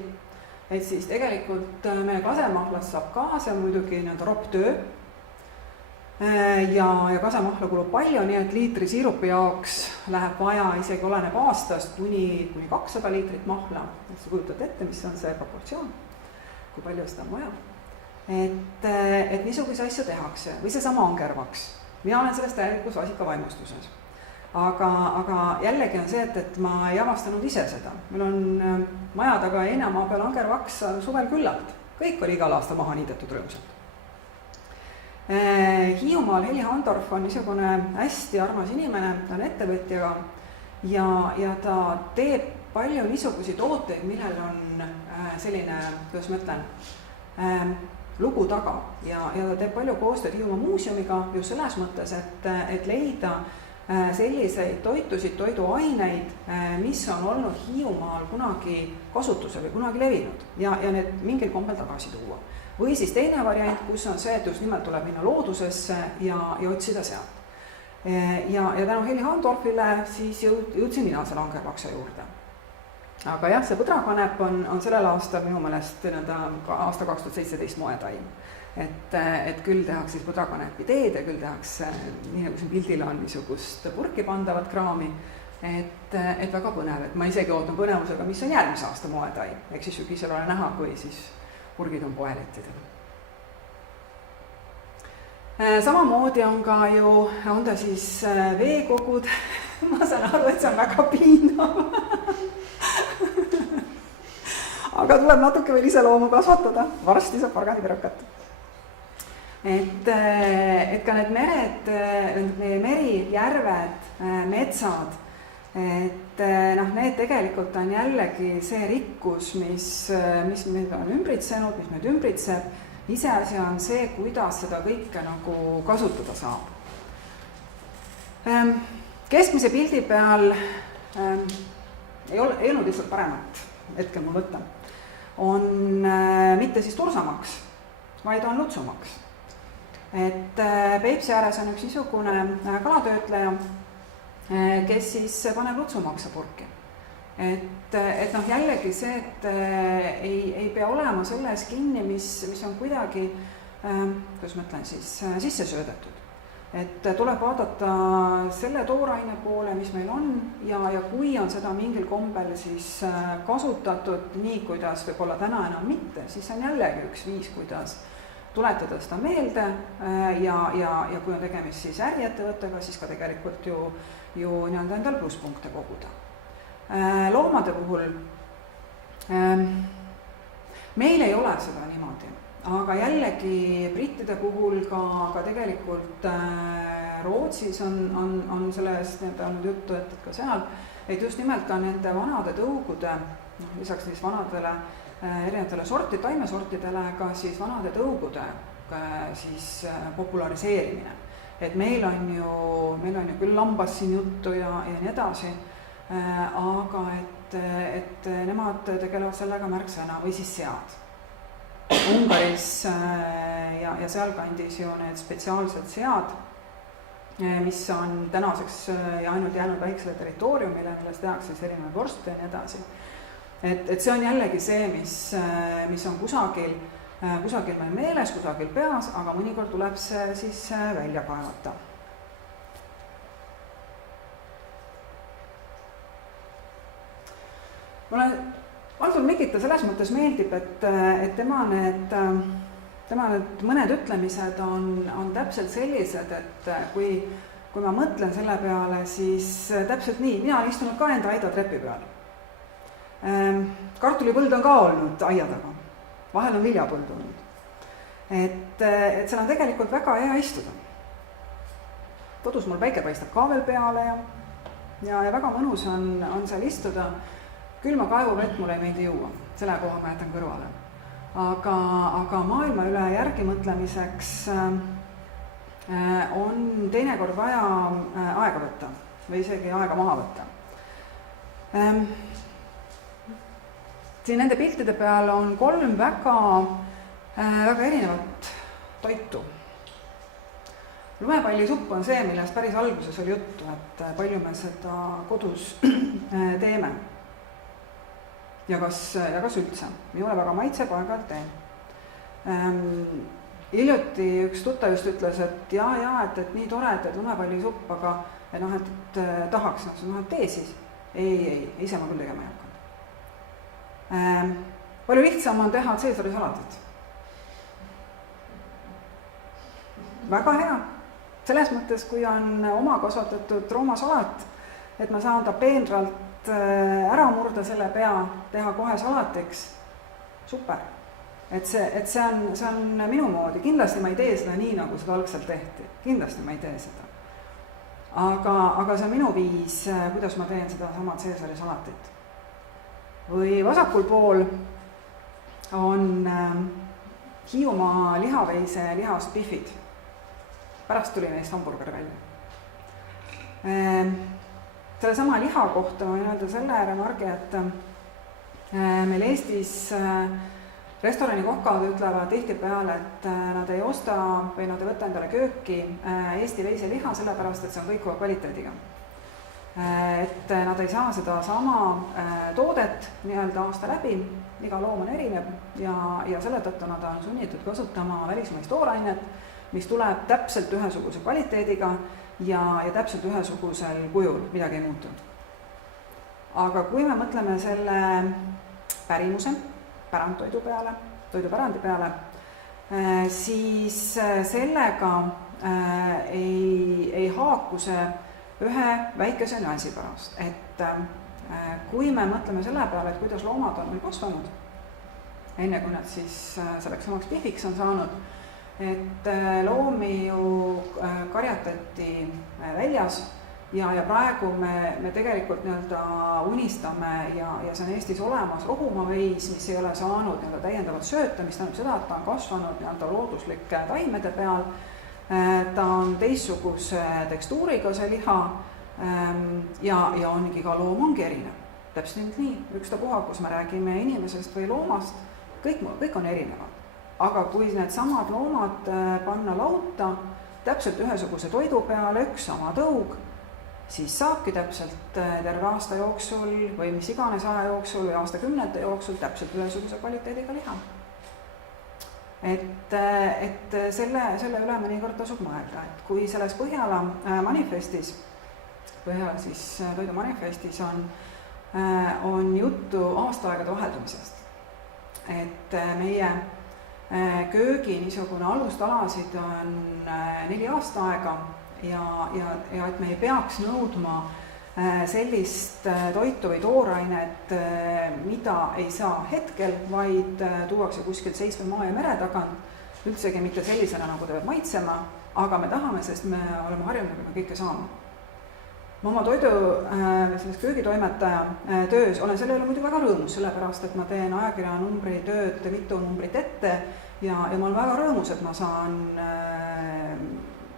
et siis tegelikult meie kasemahlast saab ka, see on muidugi nii-öelda ropptöö ja kasemahla kulub palju, nii et liitri siirupi jaoks läheb vaja, isegi oleneb aastast, kuni 200 liitrit mahla. Sa kujutad ette, mis on see proportsioon, kui palju seda on vaja. Et niisuguse asju tehakse, või seesama angervaks. Mina olen sellest täielikus vasikavaimustuses. Aga jällegi on see, et ma ei avastanud ise seda. Meil on maja taga einamaa peal angervaks suvel küllalt. Kõik oli igal aasta maha niidetud rõõmsalt. Hiiumaal Heli Handorf on niisugune hästi armas inimene, ta on ettevõtjaga ja ta teeb palju niisuguseid tooteid, millel on selline, kuidas ma ütlen, lugu taga ja ta teeb palju koostööd Hiiumaa muuseumiga just selles mõttes, et leida selliseid toitusid, toiduaineid, mis on olnud Hiiumaal kunagi kasutusel või kunagi levinud ja need mingil kombel tagasi tuua. Või siis teine variant, kus on see, et just nimelt tuleb minna loodusesse ja otsida sealt. Ja tänu Heli Handorfile siis jõudsin mina selle angerlaksa juurde. Aga jah, see põdrakanep on sellel aastal minu meelest aasta 2017 moetaim. Et küll tehakse siis põdrakanepi teed ja küll tehakse, nii nagu siin pildil on, niisugust purki pandavat kraami, et väga põnev, et ma isegi ootan põnevusega, mis on järgmise aasta moetaim, ehk siis sügisel ole näha, kui siis purgid on poelettidel. Samamoodi on ka ju, on ta siis veekogud, ma saan aru, et see on väga piinav. Aga tuleb natuke veel ise loomu kasvatada, varsti saab porgandipirukat. Et ka need mered, meie meri, järved, metsad, et need tegelikult on jällegi see rikkus, mis meid on ümbritsenud, mis meid ümbritseb. Iseasi on see, kuidas seda kõike nagu kasutada saab. Keskmise pildi peal ei olnud lihtsalt paremat hetkel mul võtta. On mitte siis tursamaks, vaid on lutsumaks. Et Peipsi ääres on üks niisugune kalatöötleja, kes siis paneb lutsumaksa purki. Et jällegi see, et ei pea olema selles kinni, mis on kuidagi, kuidas ma ütlen siis, sisse söödetud. Et tuleb vaadata selle tooraine poole, mis meil on ja kui on seda mingil kombel siis kasutatud nii, kuidas võib-olla täna enam mitte, siis on jällegi üks viis, kuidas tuletada seda meelde ja kui on tegemist siis äriettevõttega, siis ka tegelikult ju endal plusspunkte koguda. Loomade puhul meil ei ole seda niimoodi, aga jällegi brittide puhul ka tegelikult Rootsis on sellest olnud juttu, et ka seal, et just nimelt ka nende vanade tõugude, lisaks siis vanadele erinevatele taimesortidele ka siis vanade tõugude siis populariseerimine. Et meil on ju küll lambas siin juttu ja nii edasi, aga et nemad tegelevad sellega märksõna või siis sead. Ungaris ja sealkandis ju need spetsiaalsed sead, mis on tänaseks ja ainult jäänud väiksele territooriumile, milles tehakse siis erinevaid vorste ja nii edasi. Et see on jällegi see, mis on kusagil meil meeles, kusagil peas, aga mõnikord tuleb see siis välja kaevata. Mulle Valdur Mikita selles mõttes meeldib, et tema need mõned ütlemised on täpselt sellised, et kui ma mõtlen selle peale, siis täpselt nii, mina olen istunud ka enda aida trepi peal. Kartulipõld on ka olnud aia taga, vahel on viljapõld olnud. Et seal on tegelikult väga hea istuda. Kodus mul päike paistab ka veel peale ja väga mõnus on seal istuda. Külma kaevuvett mul ei meeldi juua, selle koha ma jätan kõrvale. Aga maailma üle järgi mõtlemiseks on teinekord vaja aega võtta või isegi aega maha võtta. Siin nende piltide peal on 3 väga erinevat toitu. Lumepallisupp on see, millest päris alguses oli juttu, et palju me seda kodus teeme. Ja kas üldse. Minule väga maitseb, aeg-ajalt teen. Hiljuti üks tuttav just ütles, et et nii tore, et lumepallisupp, aga et tahaks, et tee siis. Ei, ise ma küll tegema ei hakanud. Palju lihtsam on teha Caesari salatit. Väga hea. Selles mõttes, kui on oma kasvatatud roomasalat, et ma saan ta peenralt ära murda selle pea, teha kohe salatiks, super. Et see on minu moodi. Kindlasti ma ei tee seda nii, nagu seda algselt tehti. Kindlasti ma ei tee seda. aga see on minu viis, kuidas ma teen seda sama Caesari salatit. Või vasakul pool on Hiiumaa lihaveise lihast bifid. Pärast tuli neist hamburger välja. Selle sama liha kohta ma võin öelda selle remargi, et meil Eestis restorani kohkad ütlevad tihtipeale, et nad ei osta või nad ei võta endale kööki Eesti veiseliha, sellepärast et see on kõikuva kvaliteediga. Et nad ei saa seda sama toodet nii-öelda aasta läbi, iga loom on erinev ja selle tõttu nad on sunnitud kasutama välismaist toorainet, mis tuleb täpselt ühesuguse kvaliteediga ja täpselt ühesugusel kujul, midagi ei muutu. Aga kui me mõtleme selle pärimuse, pärandtoidu peale, toidupärandi peale, siis sellega ei haaku see ühe väikese nüansi pärast, et kui me mõtleme selle peale, et kuidas loomad on meil kasvanud, enne kui nad siis selleks samaks pihviks on saanud, et loomi ju karjatati väljas ja praegu me tegelikult nii-öelda unistame ja see on Eestis olemas rohumaveis, mis ei ole saanud nii-öelda täiendavat sööta, mis tähendab seda, et ta on kasvanud nii-öelda looduslike taimede peal. Ta on teistsuguse tekstuuriga see liha ja ongi ka loom ongi erinev. Täpselt nii, ükstapuha, kus me räägime inimesest või loomast, kõik on erinevad. Aga kui need samad loomad panna lauta täpselt ühesuguse toidu peale, üks sama tõug, siis saabki täpselt terve aasta jooksul või mis iganes aja jooksul või aastakümnete jooksul täpselt ühesuguse kvaliteediga liha. Et selle üle mõnikord tasub mõelda, et kui selles Põhjala manifestis, Põhjala siis toidu manifestis on juttu aastaaegade vaheldumisest, et meie köögi niisugune alustalasid on 4 aastaaega ja et me ei peaks nõudma sellist toitu või toorainet, mida ei saa hetkel, vaid tuuakse kuskilt 7 maa ja mere tagant, üldsegi mitte sellisena, nagu ta peab maitsema, aga me tahame, sest me oleme harjunud kõike saama. Ma oma selles köögitoimetaja töös olen selle üle muidu väga rõõmus, sellepärast, et ma teen ajakirja numbri tööd mitu numbrit ette ja ma olen väga rõõmus, et ma saan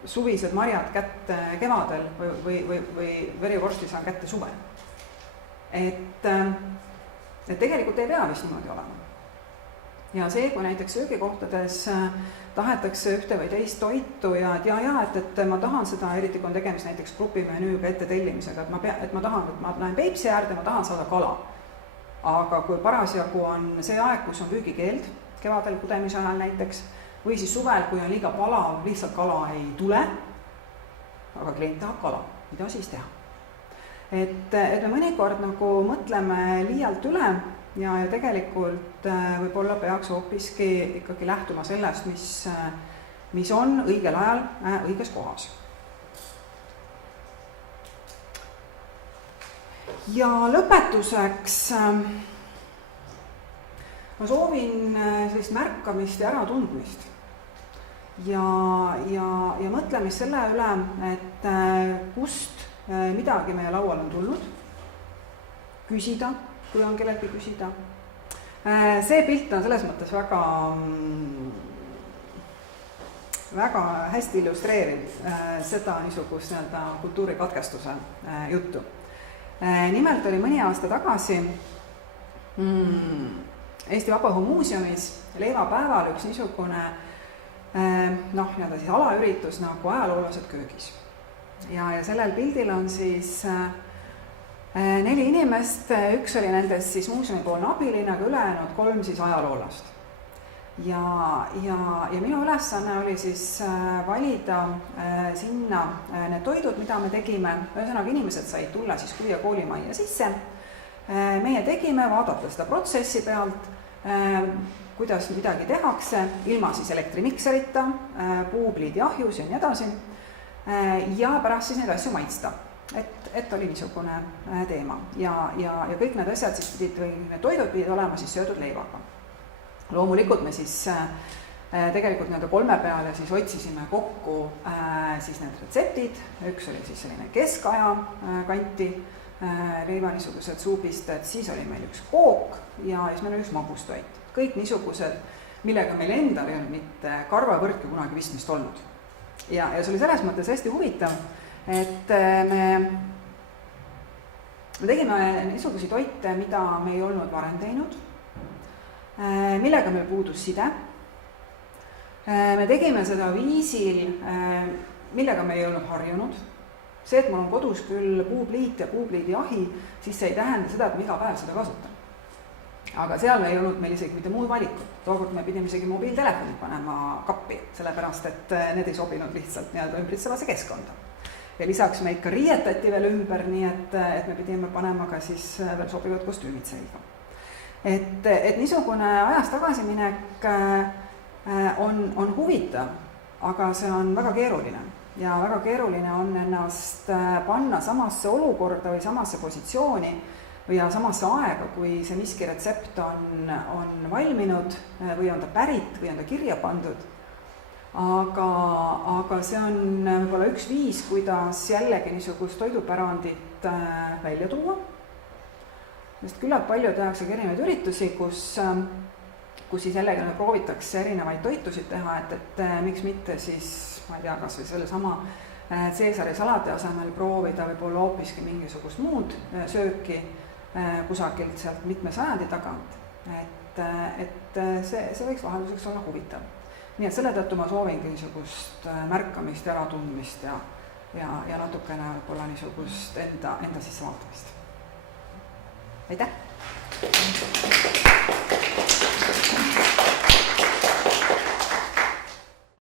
suvised marjad kätte kevadel või verivorsti saan kätte suvel. Et tegelikult ei pea vist niimoodi olema. Ja see, kui näiteks söögikohtades tahetakse ühte või teist toitu ja et ma tahan seda, eriti kui on tegemist näiteks grupimenüüga ette tellimisega, et ma lähen Peipsi äärde, ma tahan saada kala. Aga kui parasjagu on see aeg, kus on püügikeeld, kevadel kudemise ajal näiteks, või siis suvel, kui on liiga palav, lihtsalt kala ei tule, aga klient tahab kala, mida siis teha? Et me mõnikord nagu mõtleme liialt üle ja tegelikult võib-olla peaks hoopiski ikkagi lähtuma sellest, mis on õigel ajal õiges kohas. Ja lõpetuseks ma soovin sellist märkamist ja äratundmist. Ja mõtlemist selle üle, et kust midagi meie laual on tulnud, küsida, kui on kellelgi küsida. See pilt on selles mõttes väga hästi illustreeriv seda niisugust kultuurikatkestuse juttu. Nimelt oli mõni aasta tagasi Eesti Vabaõhumuuseumis leivapäeval üks niisugune siis alaüritus nagu ajaloolased köögis. Ja sellel pildil on siis 4 inimest, üks oli nendest siis muuseumipoolne abiline, aga ülejäänud 3 siis ajaloolast. Ja minu ülesanne oli siis valida sinna need toidud, mida me tegime. Ühesõnaga inimesed said tulla siis Kuia koolimajja sisse. Meie tegime, vaadata seda protsessi pealt, kuidas midagi tehakse, ilma siis elektrimikserita, puupliidi ahjus ja nii edasi. Ja pärast siis neid asju maitsta, et oli niisugune teema. Ja kõik need asjad siis need toidud pidid olema siis söödud leivaga. Loomulikult me siis tegelikult nii-öelda 3 peale siis otsisime kokku siis need retseptid, üks oli siis selline keskaja kanti, leiva niisugused suupisted, siis oli meil üks kook ja siis meil oli üks magustoit. Kõik niisugused, millega meil endal ei olnud mitte karvavõrdki kunagi vistmist olnud. Ja see oli selles mõttes hästi huvitav, et me tegime niisuguseid toite, mida me ei olnud varem teinud, millega meil puudus side. Me tegime seda viisil, millega me ei olnud harjunud. See, et mul on kodus küll puupliit ja puupliidiahi, siis see ei tähenda seda, et me iga päev seda kasutan. Aga seal ei olnud meil isegi mitte muud valikut. Tookord me pidime isegi mobiiltelefonid panema kappi, sellepärast, et need ei sobinud lihtsalt nii-öelda ümbritsevasse keskkonda. Ja lisaks me ikka riietati veel ümber, nii et me pidime panema ka siis veel sobivad kostüümid selga. Et niisugune ajas tagasiminek on huvitav, aga see on väga keeruline. Ja väga keeruline on ennast panna samasse olukorda või samasse positsiooni või samasse aega, kui see miski retsept on valminud või on ta pärit või on ta kirja pandud. Aga see on võib-olla üks viis, kuidas jällegi niisugust toidupärandit välja tuua. Sest küllalt palju tehakse erinevaid üritusi, kus siis jällegi proovitakse erinevaid toitusid teha, et miks mitte siis, ma ei tea, kas või selle sama Caesari salati asemel proovida võib-olla hoopiski mingisugust muud sööki kusagilt sealt mitme sajandi tagant. Et see võiks vahelduseks olla huvitav. Nii et selle tõttu ma soovingi niisugust märkamist, äratundmist ja natukene võib-olla niisugust enda sisse vaatamist. Aitäh!